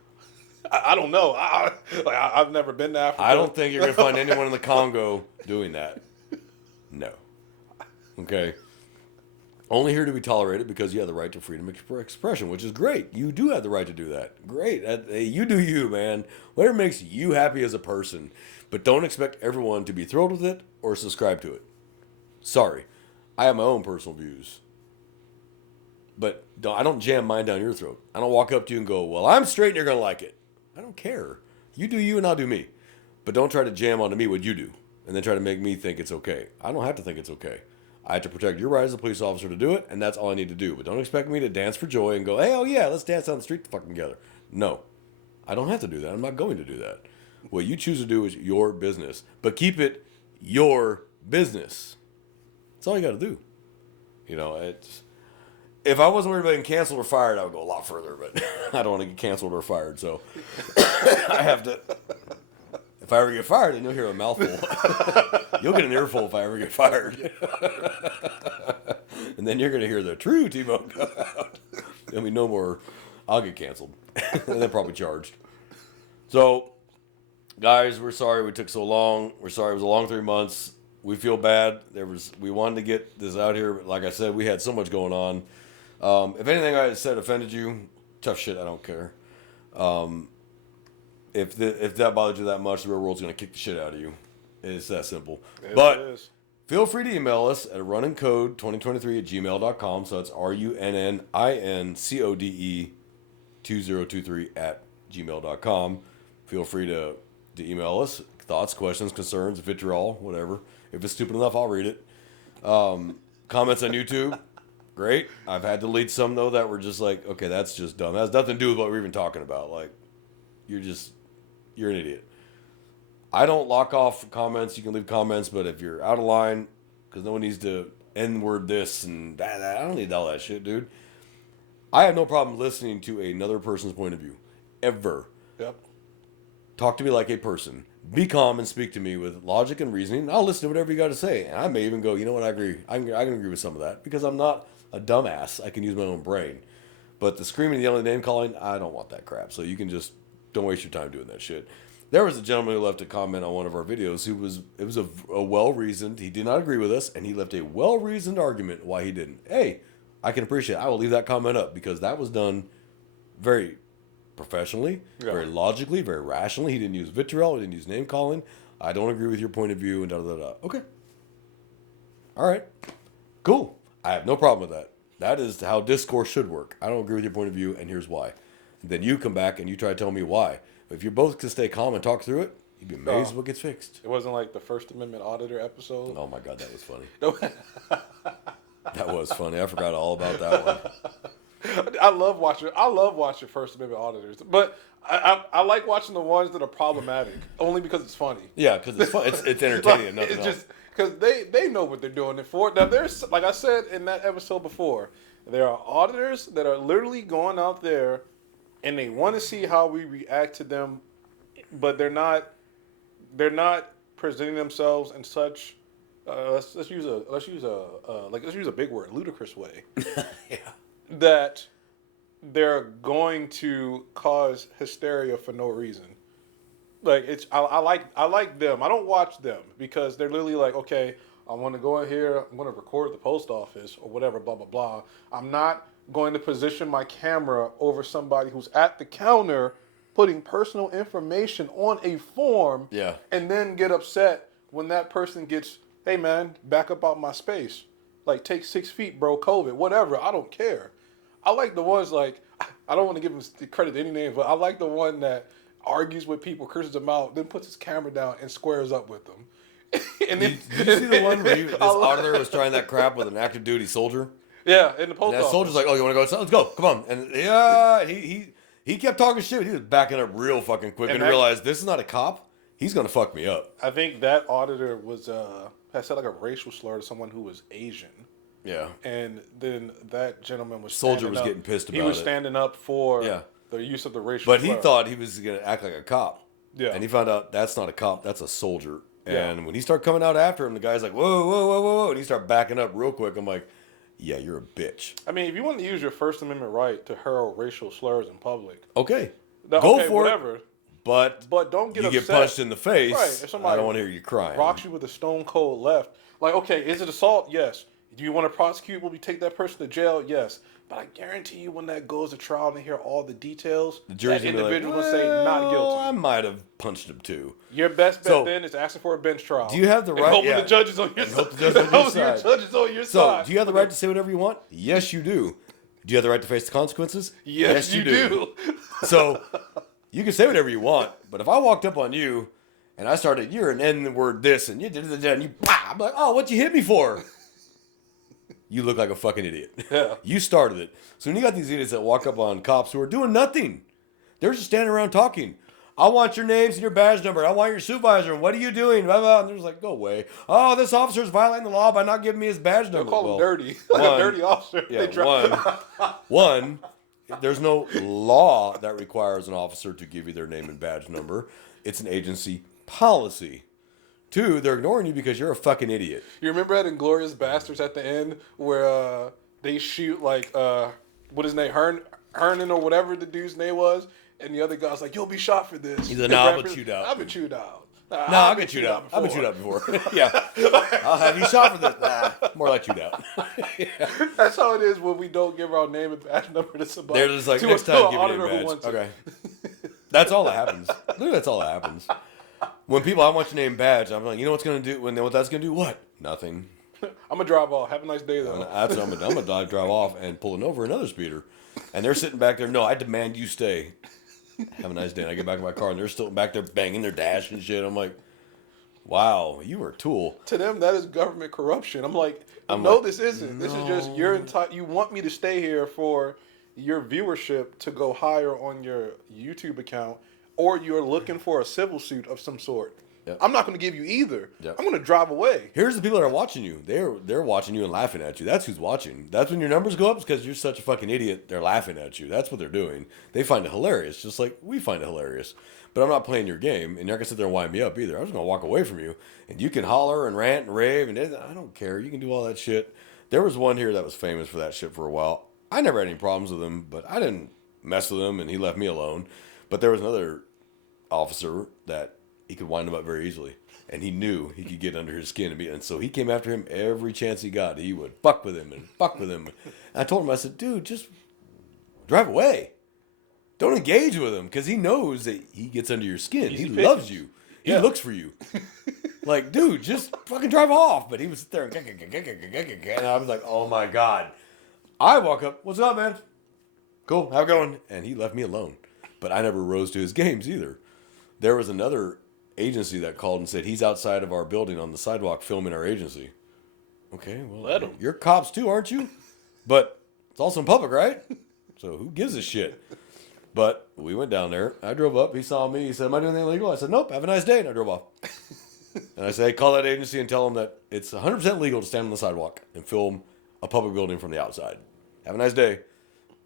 I don't know. I've never been to Africa. I don't think you're gonna find anyone in the Congo doing that. No. Okay? Only here do we tolerate it because you have the right to freedom of expression, which is great. You do have the right to do that. Great. Hey, you do you, man. Whatever makes you happy as a person. But don't expect everyone to be thrilled with it or subscribe to it. Sorry. I have my own personal views. But I don't jam mine down your throat. I don't walk up to you and go, well, I'm straight and you're going to like it. I don't care. You do you and I'll do me. But don't try to jam onto me what you do and then try to make me think it's okay. I don't have to think it's okay. I have to protect your right as a police officer to do it, and that's all I need to do. But don't expect me to dance for joy and go, hey, oh yeah, let's dance down the street fucking together. No. I don't have to do that. I'm not going to do that. What you choose to do is your business. But keep it your business. That's all you got to do. You know, it's... If I wasn't worried about getting canceled or fired, I would go a lot further, but I don't want to get canceled or fired, so I have to. If I ever get fired, then you'll hear a mouthful. You'll get an earful if I ever get fired. And then you're going to hear the true T-Bone come out. There'll be no more, I'll get canceled. And then probably charged. So, guys, we're sorry we took so long. We're sorry it was a long 3 months. We feel bad. We wanted to get this out here, but like I said, we had so much going on. If anything I said offended you, tough shit, I don't care. If that bothers you that much, the real world's going to kick the shit out of you. It's that simple. Yes, but it is. Feel free to email us at runnincode2023@gmail.com. So that's runnincode2023@gmail.com. Feel free to email us thoughts, questions, concerns, vitriol, whatever. If it's stupid enough, I'll read it. Comments on YouTube. Great. I've had to delete some, though, that were just like, okay, that's just dumb. That has nothing to do with what we're even talking about. Like, you're an idiot. I don't lock off comments. You can leave comments, but if you're out of line, because no one needs to N-word this and that, I don't need all that shit, dude. I have no problem listening to another person's point of view. Ever. Yep. Talk to me like a person. Be calm and speak to me with logic and reasoning. I'll listen to whatever you got to say. And I may even go, you know what, I agree. I can agree with some of that because I'm not a dumbass. I can use my own brain. But the screaming, yelling, name calling, I don't want that crap. So you can just, don't waste your time doing that shit. There was a gentleman who left a comment on one of our videos it was a well-reasoned, he did not agree with us, and he left a well-reasoned argument why he didn't. Hey, I can appreciate it. I will leave that comment up because that was done very professionally, very logically, very rationally. He didn't use vitriol, he didn't use name calling. I don't agree with your point of view and da-da-da-da. Okay. All right. Cool. I have no problem with that. That is how discourse should work. I don't agree with your point of view, and here's why. And then you come back and you try to tell me why. If you both can stay calm and talk through it, you'd be amazed what gets fixed. It wasn't like the First Amendment auditor episode. Oh my God, that was funny. That was funny. I forgot all about that one. I love watching First Amendment auditors, but I like watching the ones that are problematic only because it's funny. Yeah, because it's fun. It's entertaining and nothing it's else. just because they know what they're doing it for. Now there's, like I said in that episode before, there are auditors that are literally going out there and they want to see how we react to them, but they're not presenting themselves in such let's use a big word, ludicrous way. Yeah. That they're going to cause hysteria for no reason. Like I like them. I don't watch them because they're literally like, okay, I want to go in here, I'm going to record at the post office or whatever, blah blah blah. I'm not going to position my camera over somebody who's at the counter putting personal information on a form, and then get upset when that person gets, hey man, back up out my space. Like, take 6 feet, bro, COVID, whatever, I don't care. I like the ones, like, I don't want to give them credit to any names, but I like the one that argues with people, curses them out, then puts his camera down and squares up with them. And then, did you see the one where this auditor was trying that crap with an active duty soldier? Yeah, in the post office. That soldier's like, oh, you want to go? Let's go. Come on. And yeah, he kept talking shit. He was backing up real fucking quick and realized this is not a cop. He's going to fuck me up. I think that auditor was had said like a racial slur to someone who was Asian. Yeah. And then that gentleman was getting pissed about it. He was standing up for the use of the racial slur. But slur. he thought he was going to act like a cop. Yeah. And he found out that's not a cop, that's a soldier. And when he started coming out after him, the guy's like, whoa, whoa, whoa, whoa, whoa. And he started backing up real quick. I'm like, yeah, you're a bitch. I mean, if you want to use your First Amendment right to hurl racial slurs in public. Okay. Go for whatever. it. But don't get upset. You get punched in the face. Right. If somebody I don't want to hear you crying. Rocks you with a stone cold left. Like, okay, is it assault? Yes. Do you want to prosecute? Will we take that person to jail? Yes. But I guarantee you, when that goes to trial and they hear all the details, The jury's that gonna be like, individual will say not "Well, I guilty. might have punched him too." Your best bet So, then is asking for a bench trial. do you have the And right- hoping yeah. the judge is on your And side. hope the judge is on your Hoping your side. judge is on your So, side. do you have the right to say whatever you want? Yes, you do. Do you have the right to face the consequences? Yes, you do. So, you can say whatever you want, but if I walked up on you and I started, you're an N-word this, and you did that, and you, bah, I'm like, oh, what'd you hit me for? You look like a fucking idiot. Yeah. You started it. So when you got these idiots that walk up on cops who are doing nothing, they're just standing around talking. I want your names and your badge number. I want your supervisor. And what are you doing? Blah, blah. And they're just like, go away. Oh, this officer's violating the law by not giving me his badge They'll number. call him Well, dirty. Like a dirty officer. Yeah, They drop- one, there's no law that requires an officer to give you their name and badge number. It's an agency policy. Two, they're ignoring you because you're a fucking idiot. You remember that Inglourious Bastards at the end where they shoot like what his name Hernan or whatever the dude's name was, and the other guy's like, "You'll be shot for this." He's like, And "Nah, I've Brad been Pitt- chewed out." I've been chewed out. No, I'll get chewed out. I've been chewed out before. Yeah. I'll have you shot for this. Nah, more like chewed out. That's how it is when we don't give our name and badge number to somebody. They're just like, to next to an time, give me auditor a who badge. wants it. Okay. That's all that happens. Literally, that's all that happens. When people, I want your name and badge, I'm like, you know what's going to do? What that's going to do? What? Nothing. I'm gonna drive off. Have a nice day though. That's what I'm gonna drive off and pulling over another speeder, and they're sitting back there. No, I demand you stay. Have a nice day. And I get back in my car, and they're still back there banging their dash and shit. I'm like, wow, you were a tool. To them, that is government corruption. I'm like, this isn't. This is just you want me to stay here for your viewership to go higher on your YouTube account, or you're looking for a civil suit of some sort. Yep. I'm not going to give you either. Yep. I'm going to drive away. Here's the people that are watching you. They're watching you and laughing at you. That's who's watching. That's when your numbers go up because you're such a fucking idiot. They're laughing at you. That's what they're doing. They find it hilarious, just like we find it hilarious. But I'm not playing your game, and you're not gonna sit there and wind me up either. I'm just gonna walk away from you, and you can holler and rant and rave, and I don't care. You can do all that shit. There was one here that was famous for that shit for a while. I never had any problems with him, but I didn't mess with him, and he left me alone. But there was another officer that he could wind him up very easily. And he knew he could get under his skin and so he came after him every chance he got. He would fuck with him and fuck with him. And I told him, I said, dude, just drive away. Don't engage with him because he knows that he gets under your skin. He loves you. He looks for you. Like, dude, just fucking drive off. But he was there and I was like, oh my God. I walk up, what's up, man? Cool, have a good one. And he left me alone. But I never rose to his games either. There was another agency that called and said he's outside of our building on the sidewalk filming our agency. Okay, well, Let him. You're cops too, aren't you? But it's also in public, right? So who gives a shit? But we went down there. I drove up. He saw me. He said, am I doing anything illegal? I said, nope, have a nice day. And I drove off. And I said, hey, call that agency and tell them that it's 100% legal to stand on the sidewalk and film a public building from the outside. Have a nice day.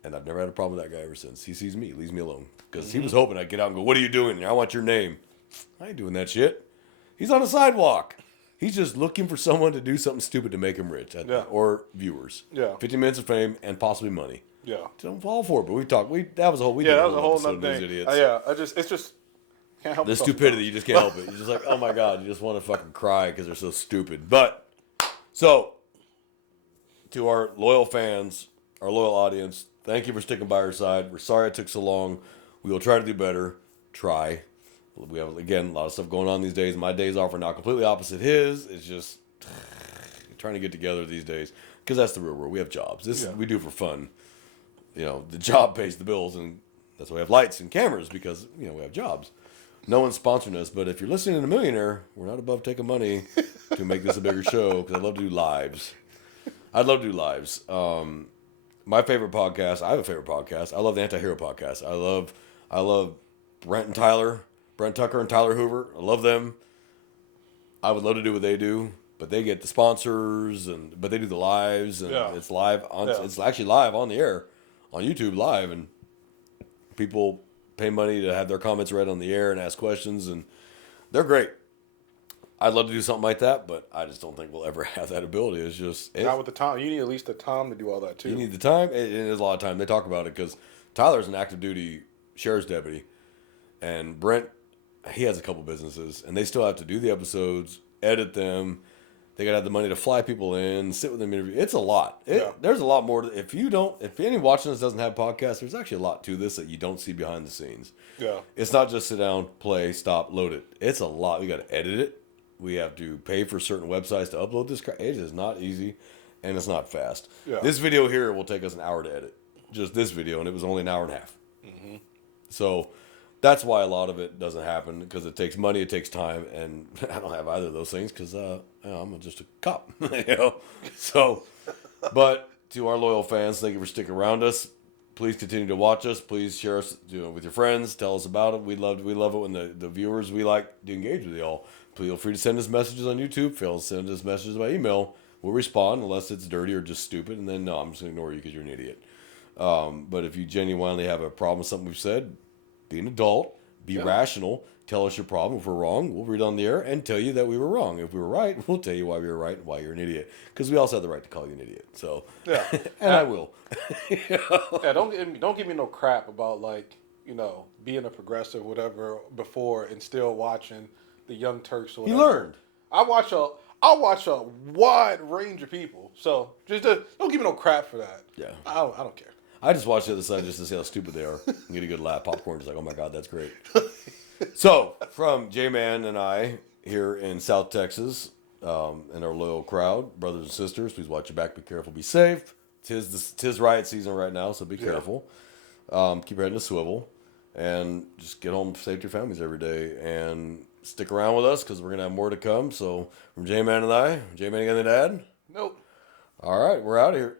And I've never had a problem with that guy ever since. He sees me, leaves me alone. Because he was hoping I'd get out and go, what are you doing? I want your name. I ain't doing that shit. He's on a sidewalk. He's just looking for someone to do something stupid to make him rich. Or viewers. Yeah. 50 minutes of fame and possibly money. Yeah. Don't fall for it. But we talked. That was a whole. That was a whole episode nother of those thing. idiots. It's just can't help The myself. stupidity, you just can't help it. You're just like, oh my God, you just want to fucking cry because they're so stupid. But, so, to our loyal fans, our loyal audience, thank you for sticking by our side. We're sorry it took so long. We will try to do better. Try. We have, again, a lot of stuff going on these days. My days off are now completely opposite his. It's just trying to get together these days because that's the real world. We have jobs. We do it for fun. You know, the job pays the bills, and that's why we have lights and cameras because, you know, we have jobs. No one's sponsoring us, but if you're listening to The Millionaire, we're not above taking money to make this a bigger show because I'd love to do lives. I'd love to do lives. My favorite podcast, I have a favorite podcast. I love the Anti-Hero podcast. I love Brent Tucker and Tyler Hoover. I love them. I would love to do what they do, but they get the sponsors, but they do the lives, and it's live on. Yeah. It's actually live on the air, on YouTube live, and people pay money to have their comments read on the air and ask questions, and they're great. I'd love to do something like that, but I just don't think we'll ever have that ability. It's just not with the time. You need at least the time to do all that too. You need the time. It is a lot of time. They talk about it because Tyler's an active duty sheriff's deputy, and Brent, he has a couple businesses, and they still have to do the episodes, edit them, They got to have the money to fly people in, sit with them, interview. It's a lot. Yeah. There's a lot more. If any watching this doesn't have podcasts, there's actually a lot to this that you don't see behind the scenes. Yeah. It's not just sit down, play, stop, load it. It's a lot. We got to edit it. We have to pay for certain websites to upload this crap. It is not easy, and it's not fast. Yeah. This video here will take us an hour to edit. Just this video, and it was only an hour and a half. Mm-hmm. So that's why a lot of it doesn't happen, because it takes money, it takes time, and I don't have either of those things because I'm just a cop. So, but to our loyal fans, thank you for sticking around us. Please continue to watch us. Please share us with your friends. Tell us about it. We love it when the viewers, we like to engage with y'all. Feel free to send us messages on YouTube. Feel send us messages by email. We'll respond unless it's dirty or just stupid, and then no, I'm just gonna ignore you because you're an idiot. But if you genuinely have a problem with something we've said, be an adult, be rational, tell us your problem. If we're wrong, we'll read it on the air and tell you that we were wrong. If we were right, we'll tell you why we were right and why you're an idiot. Because we also have the right to call you an idiot. So Yeah. and I will. Yeah, don't give me no crap about being a progressive, whatever, before and still watching the Young Turks. Or You whatever. learned. I watch a wide range of people. So just don't give me no crap for that. Yeah. I don't care. I just watch the other side just to see how stupid they are and get a good laugh. Popcorn is like, oh my God, that's great. So, from J-Man and I here in South Texas, and our loyal crowd, brothers and sisters, please watch your back, be careful, be safe. Tis riot season right now, so be careful. Keep your head in a swivel, and just get home safe to your families every day. And stick around with us because we're going to have more to come. So, from J-Man and I, J-Man again and Dad. Nope. All right, we're out of here.